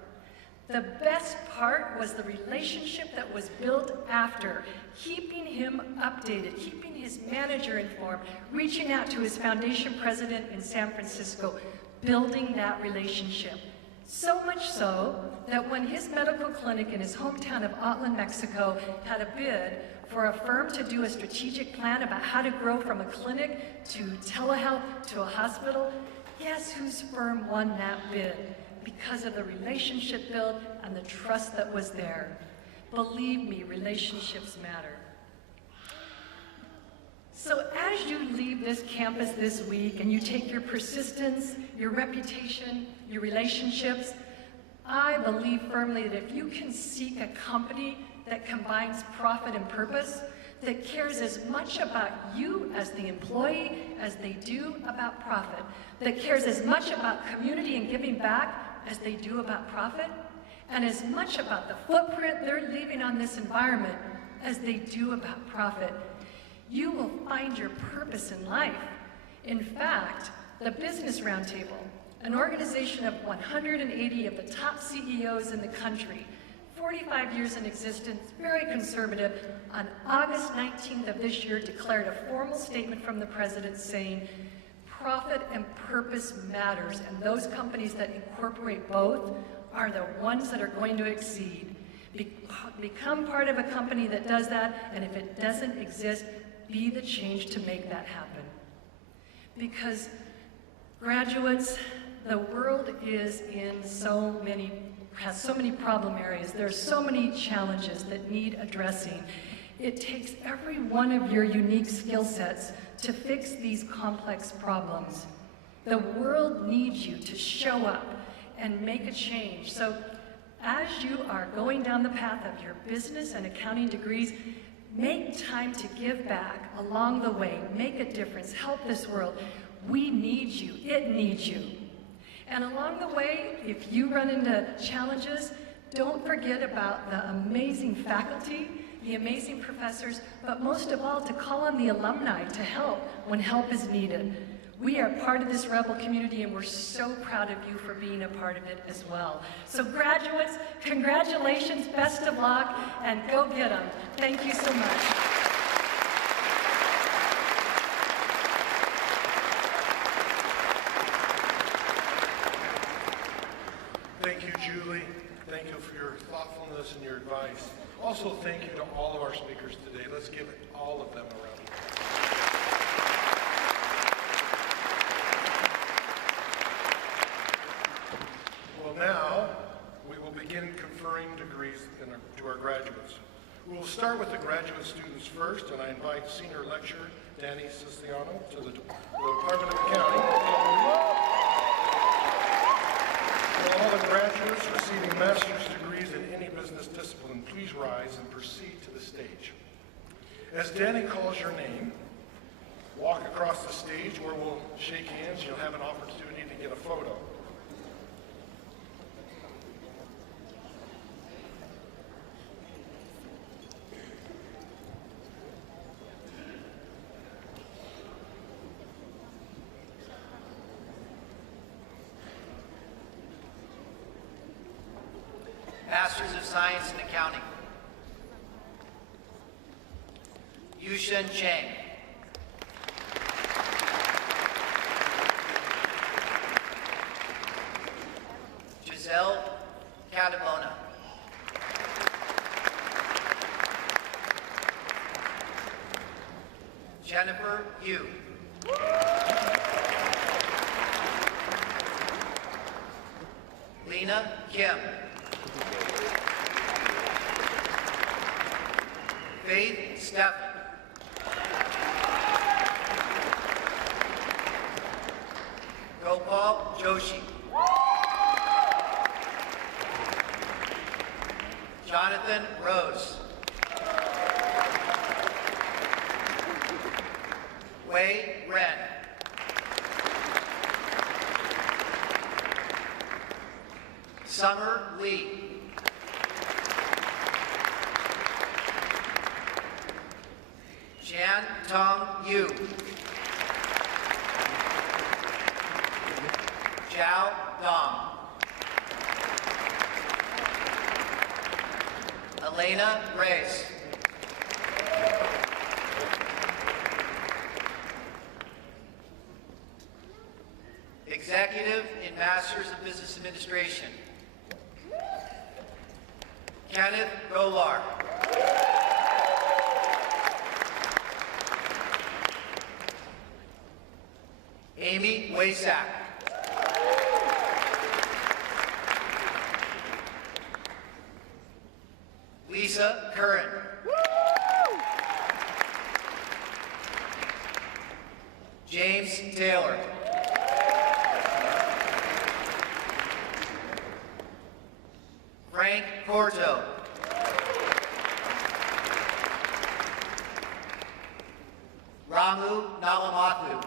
The best part was the relationship that was built after, keeping him updated, keeping his manager informed, reaching out to his foundation president in San Francisco, building that relationship. So much so that when his medical clinic in his hometown of Atlan, Mexico had a bid for a firm to do a strategic plan about how to grow from a clinic to telehealth to a hospital, guess whose firm won that bid? Because of the relationship built and the trust that was there. Believe me, relationships matter. So as you leave this campus this week and you take your persistence, your reputation, your relationships, I believe firmly that if you can seek a company that combines profit and purpose, that cares as much about you as the employee as they do about profit, that cares as much about community and giving back as they do about profit, and as much about the footprint they're leaving on this environment as they do about profit, you will find your purpose in life. In fact, the Business Roundtable, an organization of 180 of the top CEOs in the country, 45 years in existence, very conservative, on August 19th of this year declared a formal statement from the president saying, profit and purpose matters, and those companies that incorporate both are the ones that are going to exceed. Become part of a company that does that, and if it doesn't exist, be the change to make that happen. Because graduates, the world is in has so many problem areas. There are so many challenges that need addressing. It takes every one of your unique skill sets to fix these complex problems. The world needs you to show up and make a change. So as you are going down the path of your business and accounting degrees, make time to give back along the way. Make a difference. Help this world. We need you. It needs you. And along the way, if you run into challenges, don't forget about the amazing faculty, the amazing professors, but most of all, to call on the alumni to help when help is needed. We are part of this Rebel community, and we're so proud of you for being a part of it as well. So graduates, congratulations, best of luck, and go get them. Thank you so much. Thank you, Julie. Thank you for your thoughtfulness and your advice. Also, thank you to all of our speakers today. Let's give all of them a round of applause. Well, now we will begin conferring degrees to our graduates. We will start with the graduate students first, and I invite Senior Lecturer Danny Siciliano to the Department of Accounting. For all the graduates receiving master's degrees in any business discipline, please rise and proceed to the stage. As Danny calls your name, walk across the stage where we'll shake hands. You'll have an opportunity to get a photo. Masters of Science in Accounting. Yushen Cheng. Giselle Catabona. Jennifer Yu. Lena Kim. Faith Steffen. Gopal Joshi. Jonathan Rose. Wei Ren. Summer Lee. Jan Tong Yu. Zhao Dong. Elena Reyes. Executive in Masters of Business Administration. Kenneth Golar. Amy Wasak. Lisa Curran. James Taylor. Frank Porto. Ramu Nalamathu.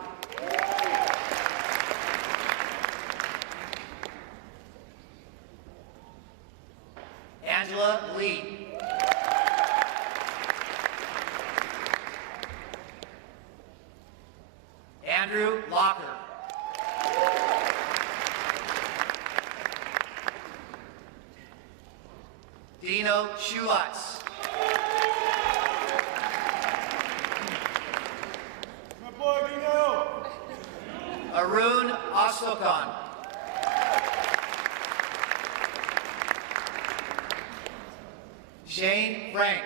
Angela Lee. Andrew Locker. Dino Schulatz. My boy Dino. Arun Aslokan. Shane Frank.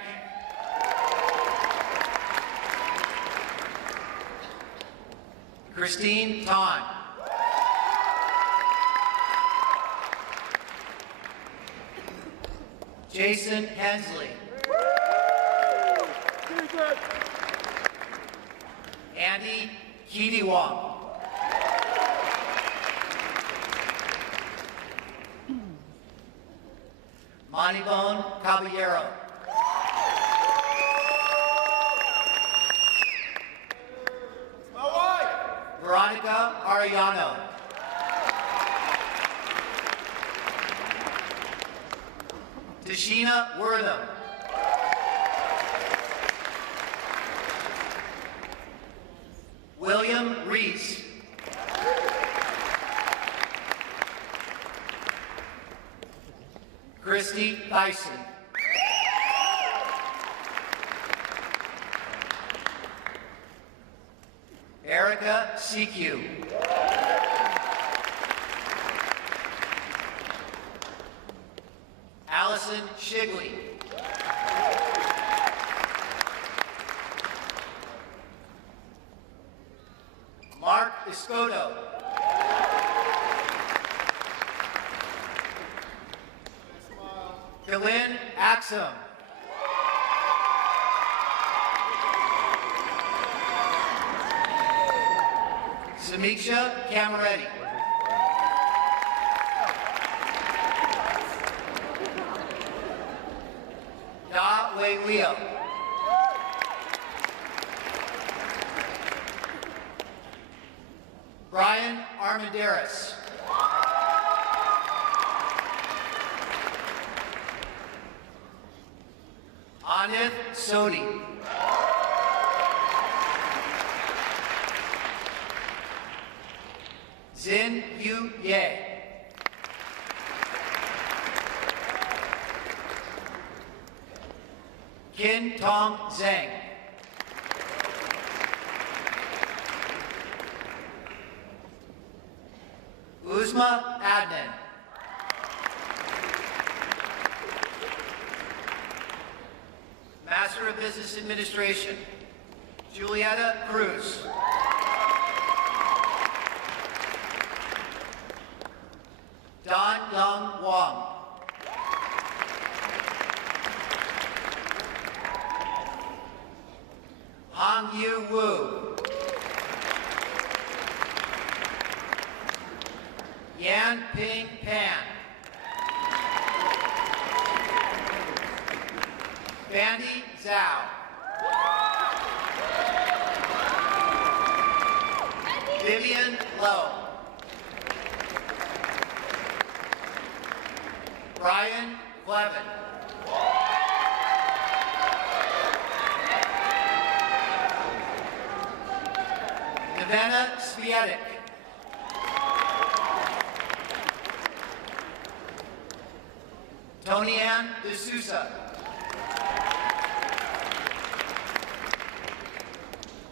Christine Ton. Jason Hensley. Andy Kidiwong. Manibon Caballero. My wife. Veronica Arellano. Tashina Wortham. William Reese. Christy Tyson. Erica CQ. Allison Shigley. Mark Escoto. Kalin Axum. Samiksha Camaretti. Da Wei Leo. Brian Armendaris. Anith Sodi. Zin Yu Ye. Kin Tong Zhang. Uzma Adnan. Master of Business Administration, Julietta Cruz. Don Young Wong. Hong Yu Wu. Yan Ping Pan. Bandy Zhao. Vivian Lowe. Brian Levin. Nevena Svietic. Tony Ann D'Souza.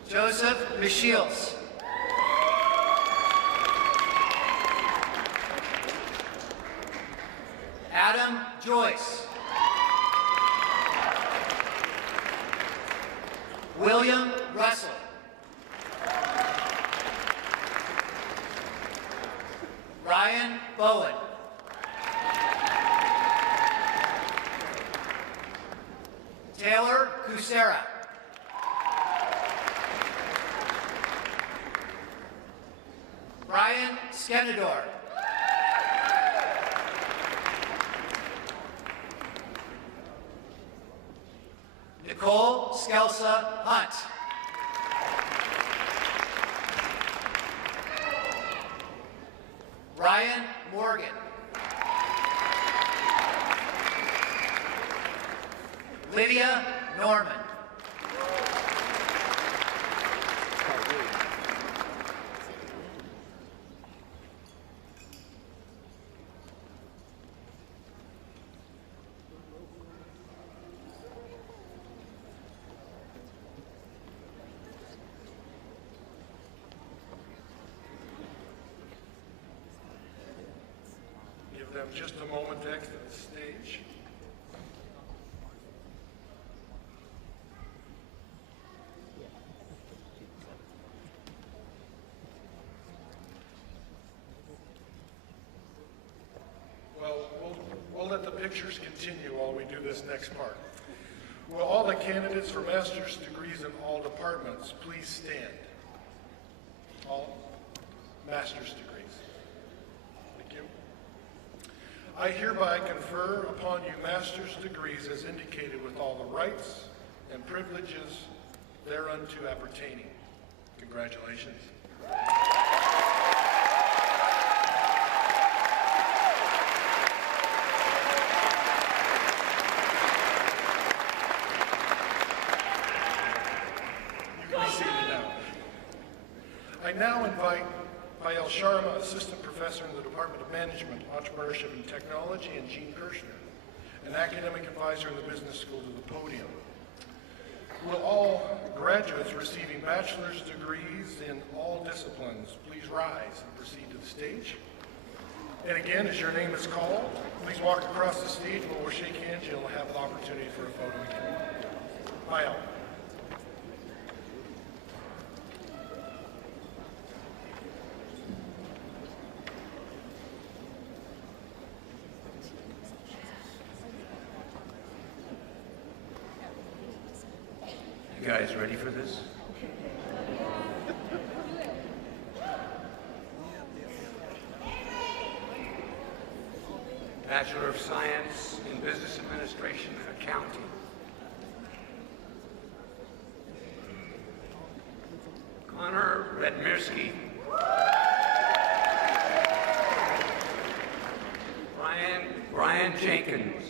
Joseph Michiels. Adam Joyce. William Russell. Ryan Bowen. Taylor Kucera. Brian Skenador. Nicole Skelsa Hunt. Ryan Morgan. Lydia Norman. them just a moment to exit the stage. We'll let the pictures continue while we do this next part. Will all the candidates for master's degrees in all departments please stand? All master's degrees. Thank you. I hereby confer upon you master's degrees as indicated with all the rights and privileges thereunto appertaining. Congratulations. I now invite Bayel Sharma, Assistant Professor in the Department of Management, Entrepreneurship and Technology, and Gene Kirshner, an Academic Advisor in the Business School, to the podium. Will all graduates receiving bachelor's degrees in all disciplines please rise and proceed to the stage? And again, as your name is called, please walk across the stage where we'll shake hands. You'll have an opportunity for a photo again. Bayel. You guys ready for this? Bachelor of Science in Business Administration and Accounting. Connor Redmirski. Brian Jenkins.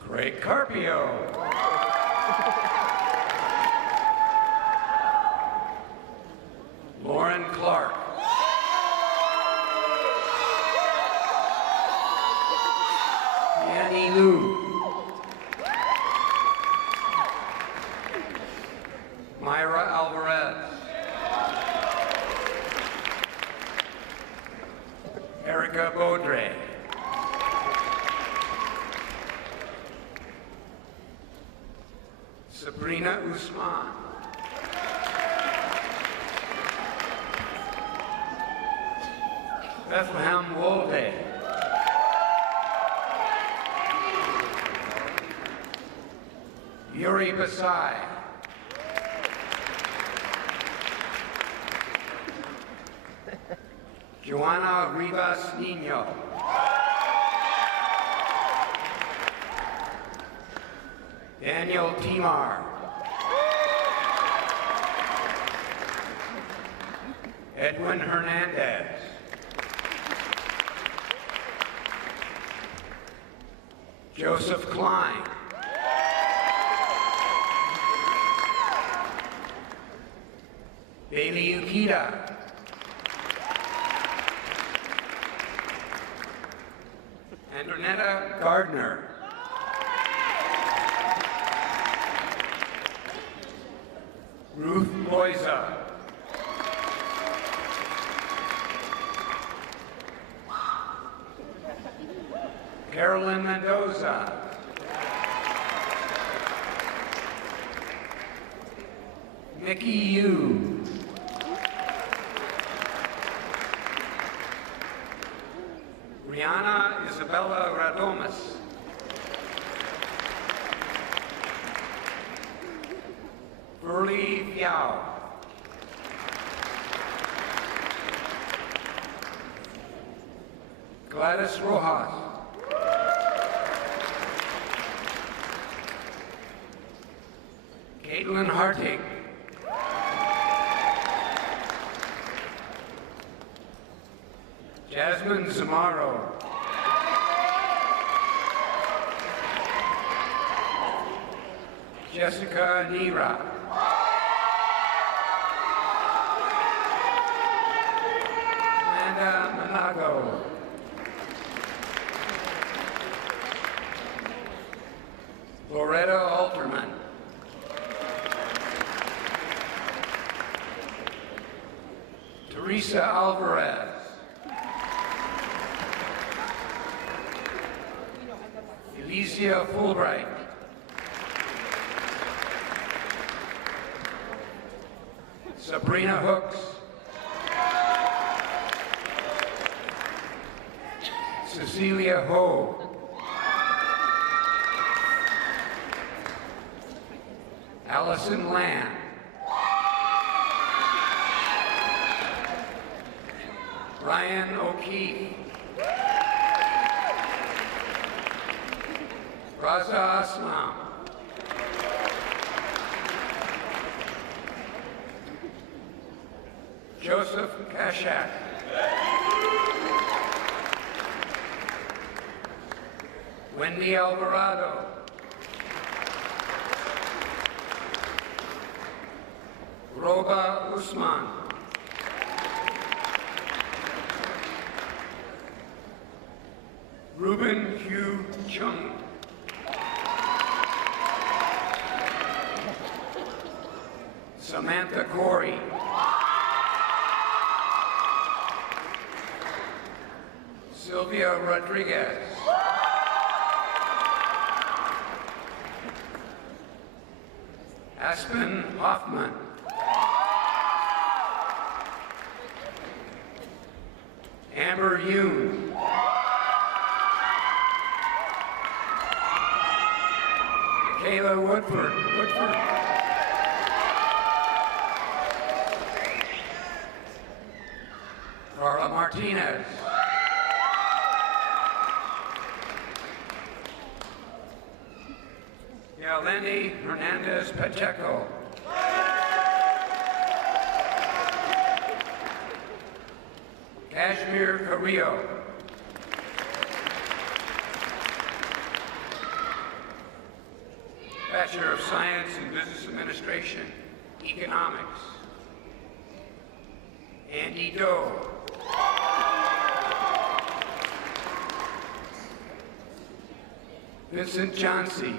Craig Carpio. Lauren Clark. Yanni Liu. Myra Alvarez. Erica Baudre. Sabrina Usman. Bethlehem Wolde. Yuri Basai. Joanna Rivas Nino. Daniel Timar. Edwin Hernandez. Joseph Klein. Bailey Ukita. Andronetta Gardner. Ruth Loiza. Carolyn Mendoza. Nikki Yu. Rihanna Isabella Radomas. Burley Viao. Gladys Rojas. Caitlin Hartig. Jasmine Zamaro. Jessica Nira. Amanda Manago. Loretta Alterman. Teresa Alvarez. Alicia Fulbright. Sabrina Hooks. Cecilia Ho. Allison Land. Ryan O'Keefe. Raza Aslam. Joseph Kashak. Wendy Alvarado. Roba Usman. Ruben Hugh Chung. Samantha Corey. Sylvia Rodriguez. Aspen Hoffman. Amber Yoon. Kayla Woodford. Carla Martinez. Yeleni Hernandez Pacheco. Kashmir Carrillo. Bachelor of Science in Business Administration, Economics. Andy Doe. Vincent Johnsey.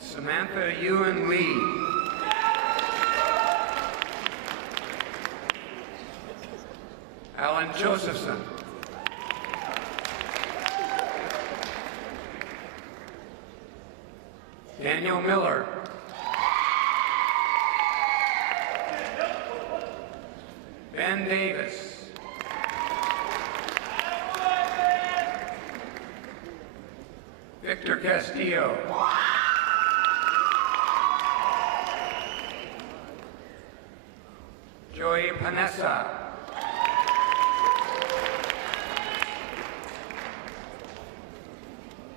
Samantha Ewan Lee. Alan Josephson. Daniel Miller. Ben Davis. Victor Castillo. Joey Panessa.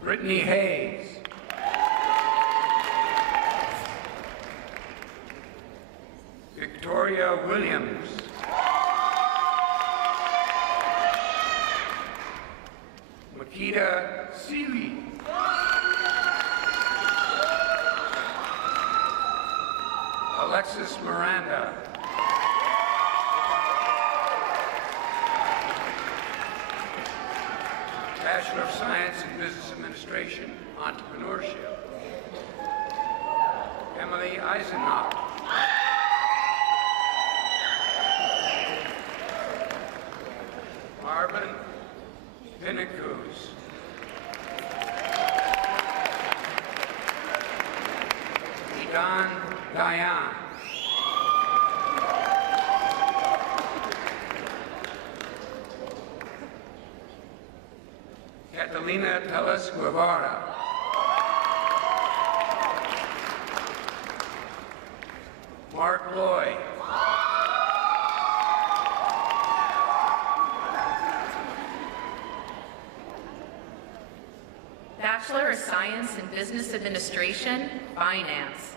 Brittany Hayes. Victoria Williams. Makita Seeley. Alexis Miranda. Bachelor of Science in Business Administration, Entrepreneurship. Emily Eisenhoff. Marvin Pinnacus. Idan Dayan. Catalina Teles Guevara. Mark Lloyd. Bachelor of Science in Business Administration, Finance.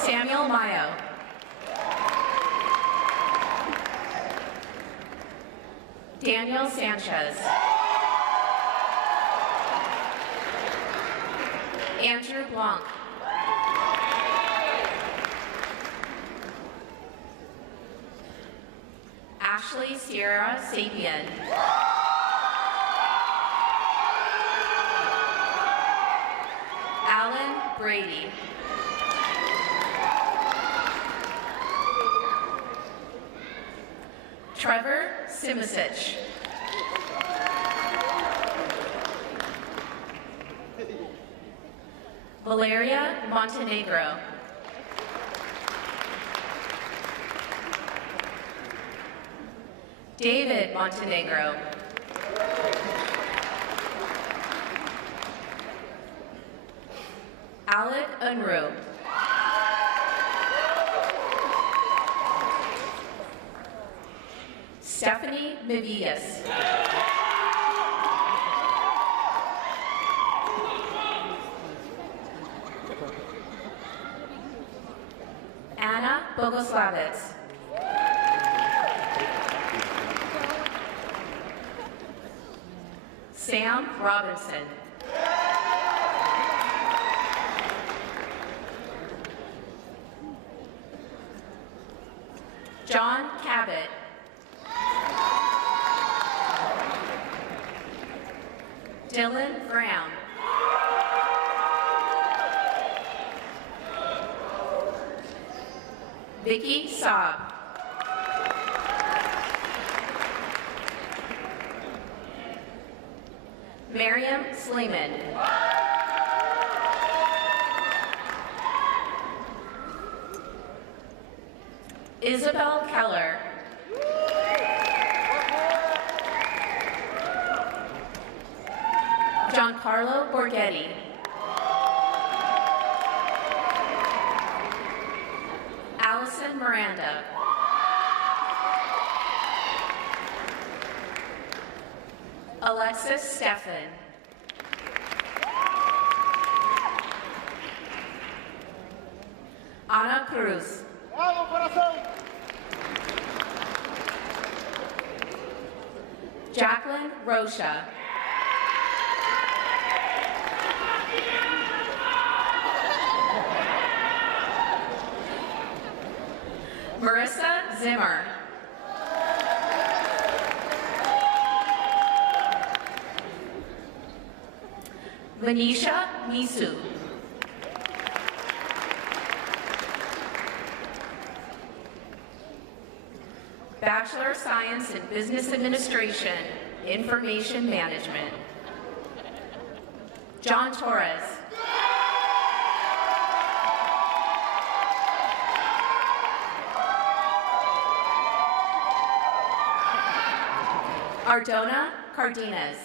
Samuel Mayo. Daniel Sanchez. Andrew Blanc. Ashley Sierra Sapien. Brady. Trevor Simicic. Valeria Montenegro. David Montenegro. Alec Unruh. Stephanie Mivillas. Anna Bogoslavitz. Sam Robinson. John Cabot. Dylan Brown. Vicky Saab. Miriam Sleeman. Isabel Keller. Giancarlo Borghetti. Allison Miranda. Alexis Steffen. Ana Cruz. ¡Vamos, corazón! Jacqueline Rocha. Marissa Zimmer. Venetia Misu. Bachelor of Science in Business Administration, Information Management. John Torres. Ardona Cardenas.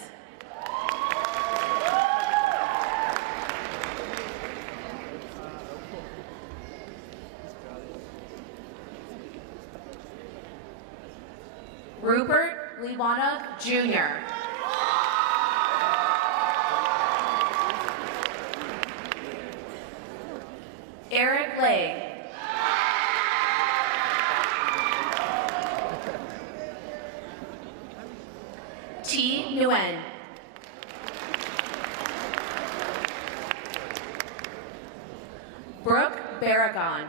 Rupert Lewanuk Jr. Eric Lay. T. Nguyen. Brooke Barragon.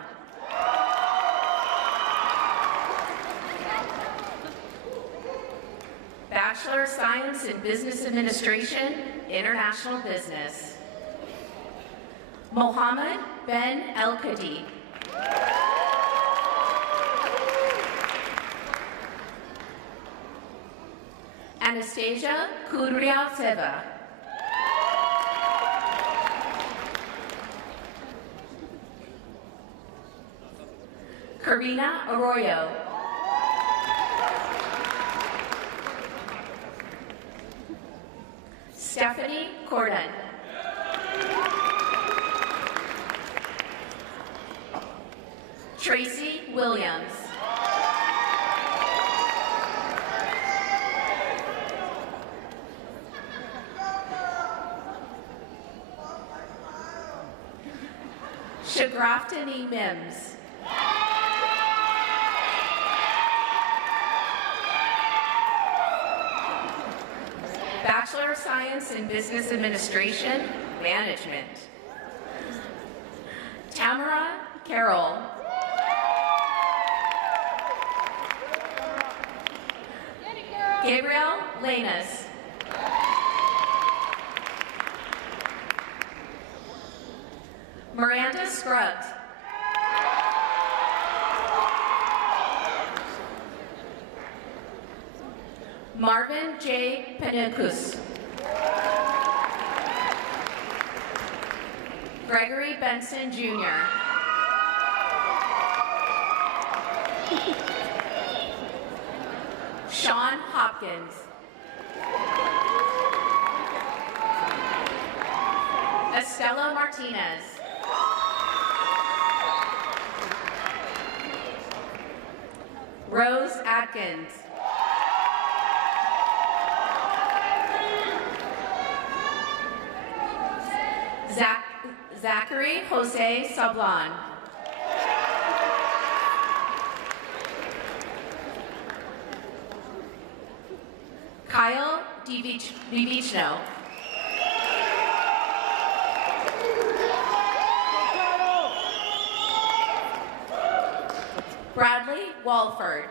Bachelor of Science in Business Administration, International Business. Mohammed Ben El-Kadi. Anastasia Kudryavtseva. Karina Arroyo. Stephanie Corden. Tracy Williams. Shagraftani Mims. Bachelor of Science in Business Administration, Management. Tamara Carroll. Gabriel Lanus. Marvin J. Panicus. Gregory Benson, Jr. Sean Hopkins. Estella Martinez. Rose Atkins. Zachary Jose Sablan. Kyle Divichno. Bradley Walford.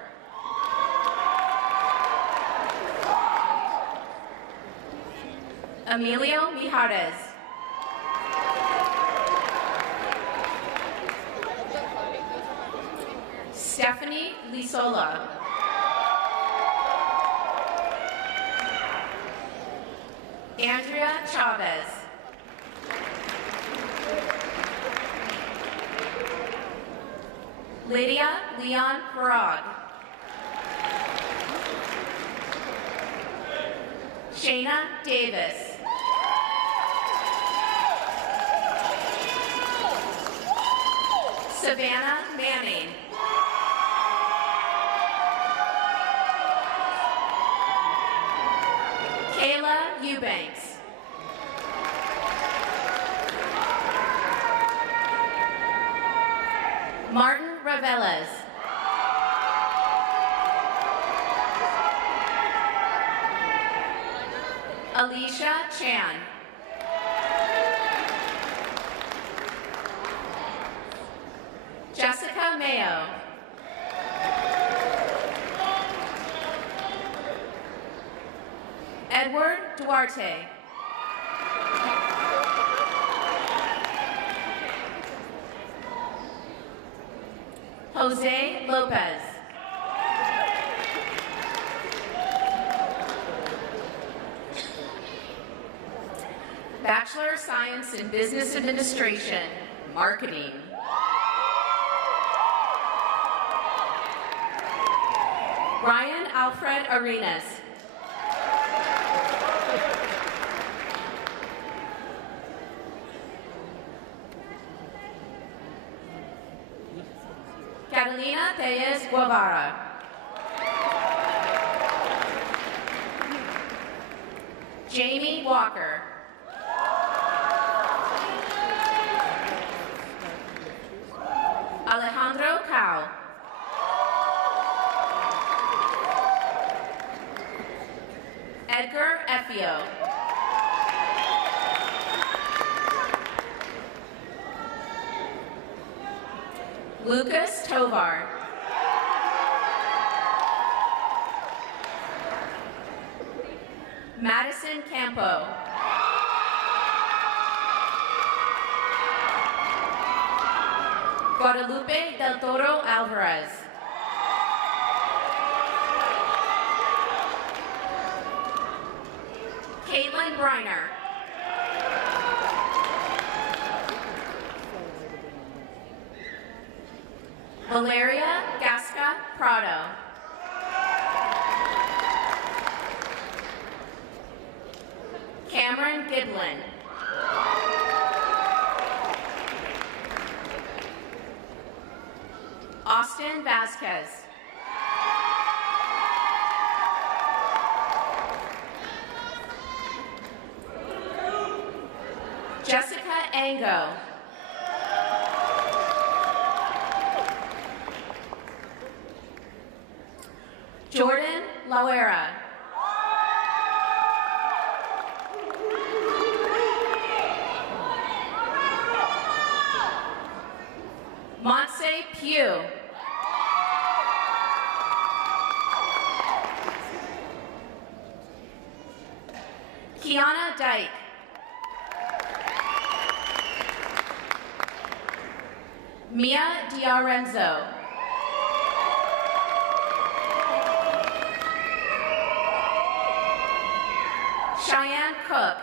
Emilio Mijares. Stephanie Lisola. Andrea Chavez. Lydia Leon Farag. Shayna Davis. Savannah Manning. Kayla Eubanks. Martin Ravelas. Alicia Chan. Jessica Mayo. Edward Duarte. Jose Lopez. Bachelor of Science in Business Administration, Marketing. Ryan Alfred Arenas. Catalina Tellez Guevara. Jamie Walker. Alejandro Cao. Edgar Effio. Lucas Tovar. Madison Campo. Guadalupe del Toro Alvarez. Caitlin Briner. Valeria Gasca Prado. Cameron Giblin. Austin Vasquez. Jessica Ango. Jordan Lauera. Montse Pugh. Kiana Dyke. Mia D'Arenzo. Cheyenne Cook.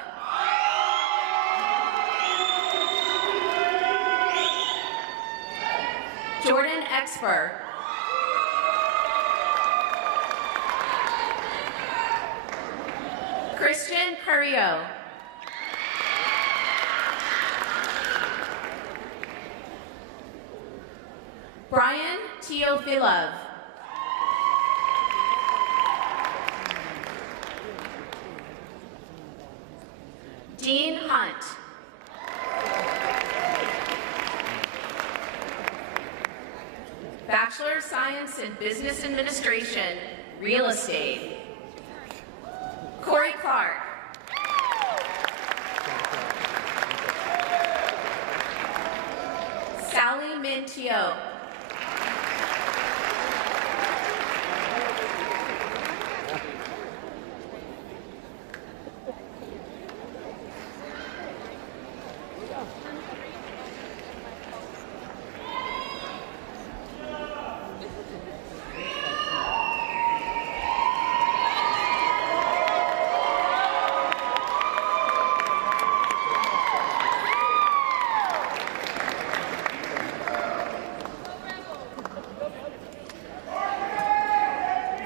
Jordan Exper. Christian Carrillo. Brian Teofilov. Dean Hunt. Bachelor of Science in Business Administration, Real Estate. Corey Clark. Sally Mintio.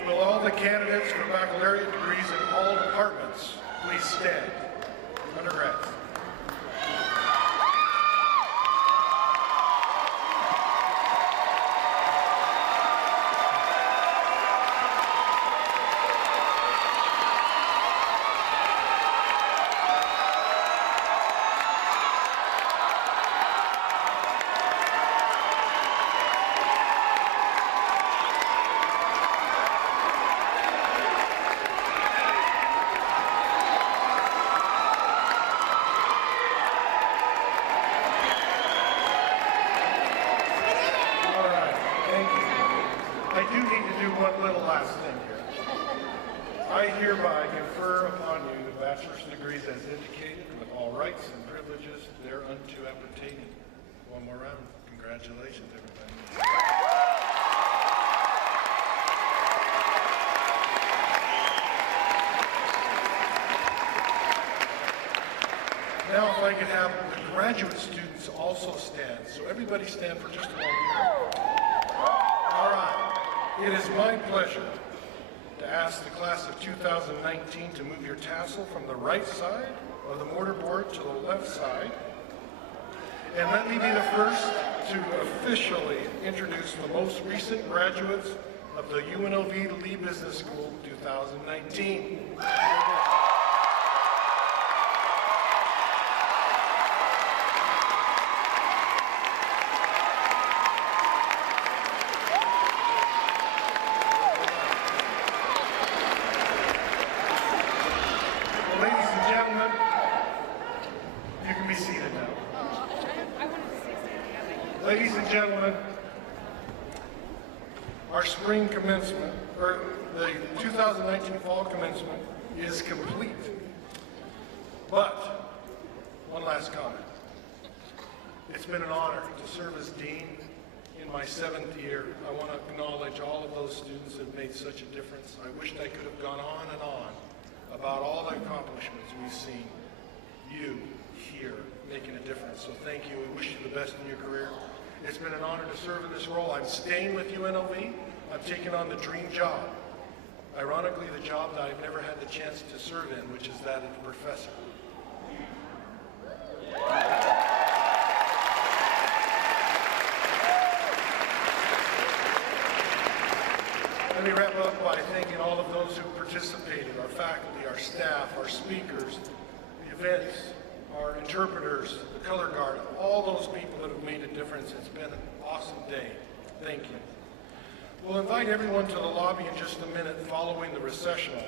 Will all the candidates for baccalaureate degrees in all departments please stand? Undergrads. I do need to do one little last thing here. I hereby confer upon you the bachelor's degrees as indicated with all rights and privileges thereunto appertaining. One more round. Congratulations, everybody. Now, if I could have the graduate students also stand. So everybody stand for just a moment. All right. It is my pleasure to ask the class of 2019 to move your tassel from the right side of the mortarboard to the left side. And let me be the first to officially introduce the most recent graduates of the UNLV-Lee Business School 2019. Ladies and gentlemen, our spring commencement, or the 2019 fall commencement is complete. But, one last comment. It's been an honor to serve as dean in my 7th year. I want to acknowledge all of those students that have made such a difference. I wished I could have gone on and on about all the accomplishments we've seen. You here making a difference. So thank you. We wish you the best in your career. It's been an honor to serve in this role. I'm staying with UNLV. I'm taking on the dream job. Ironically, the job that I've never had the chance to serve in, which is that of a professor. Let me wrap up by thanking all of those who participated, our faculty, our staff, our speakers, the events, our interpreters, the color guard, all those people that have made a difference. It's been an awesome day. Thank you. We'll invite everyone to the lobby in just a minute following the recessional.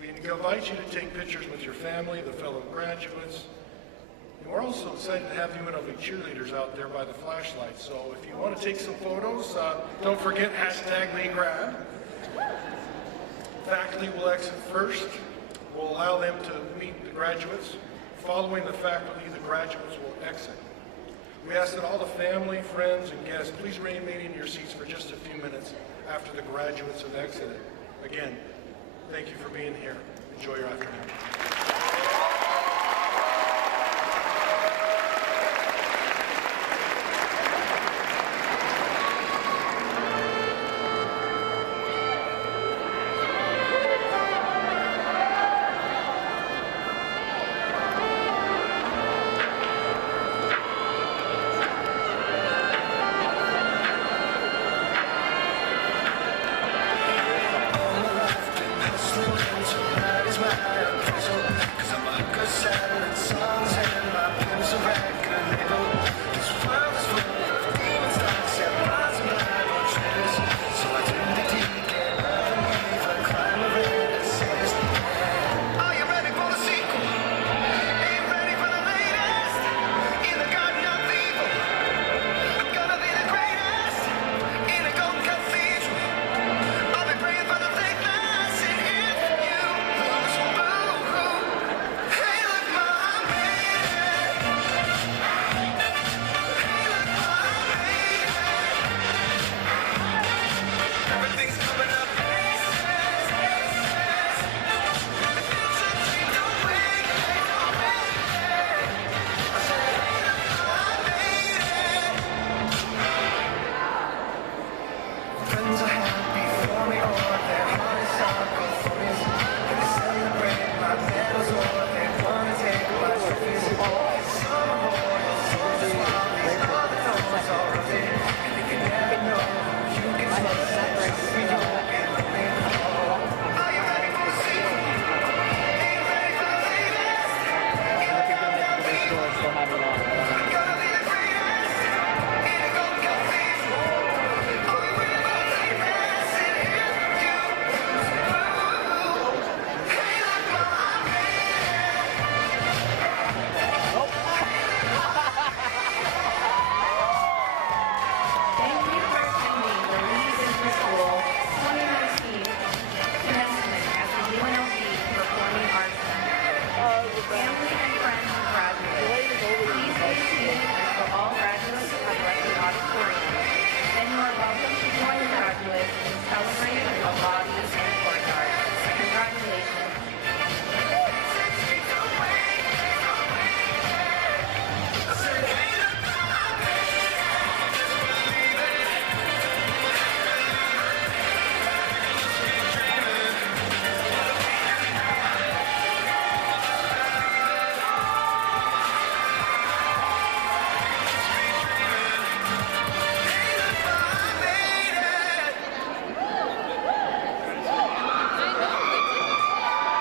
We invite you to take pictures with your family, the fellow graduates, and we're also excited to have UNLV cheerleaders out there by the flashlights. So if you want to take some photos, don't forget #LeeGrad. Faculty will exit first. We'll allow them to meet the graduates. Following the faculty, the graduates will exit. We ask that all the family, friends, and guests please remain in your seats for just a few minutes after the graduates have exited. Again, thank you for being here. Enjoy your afternoon. friends I have.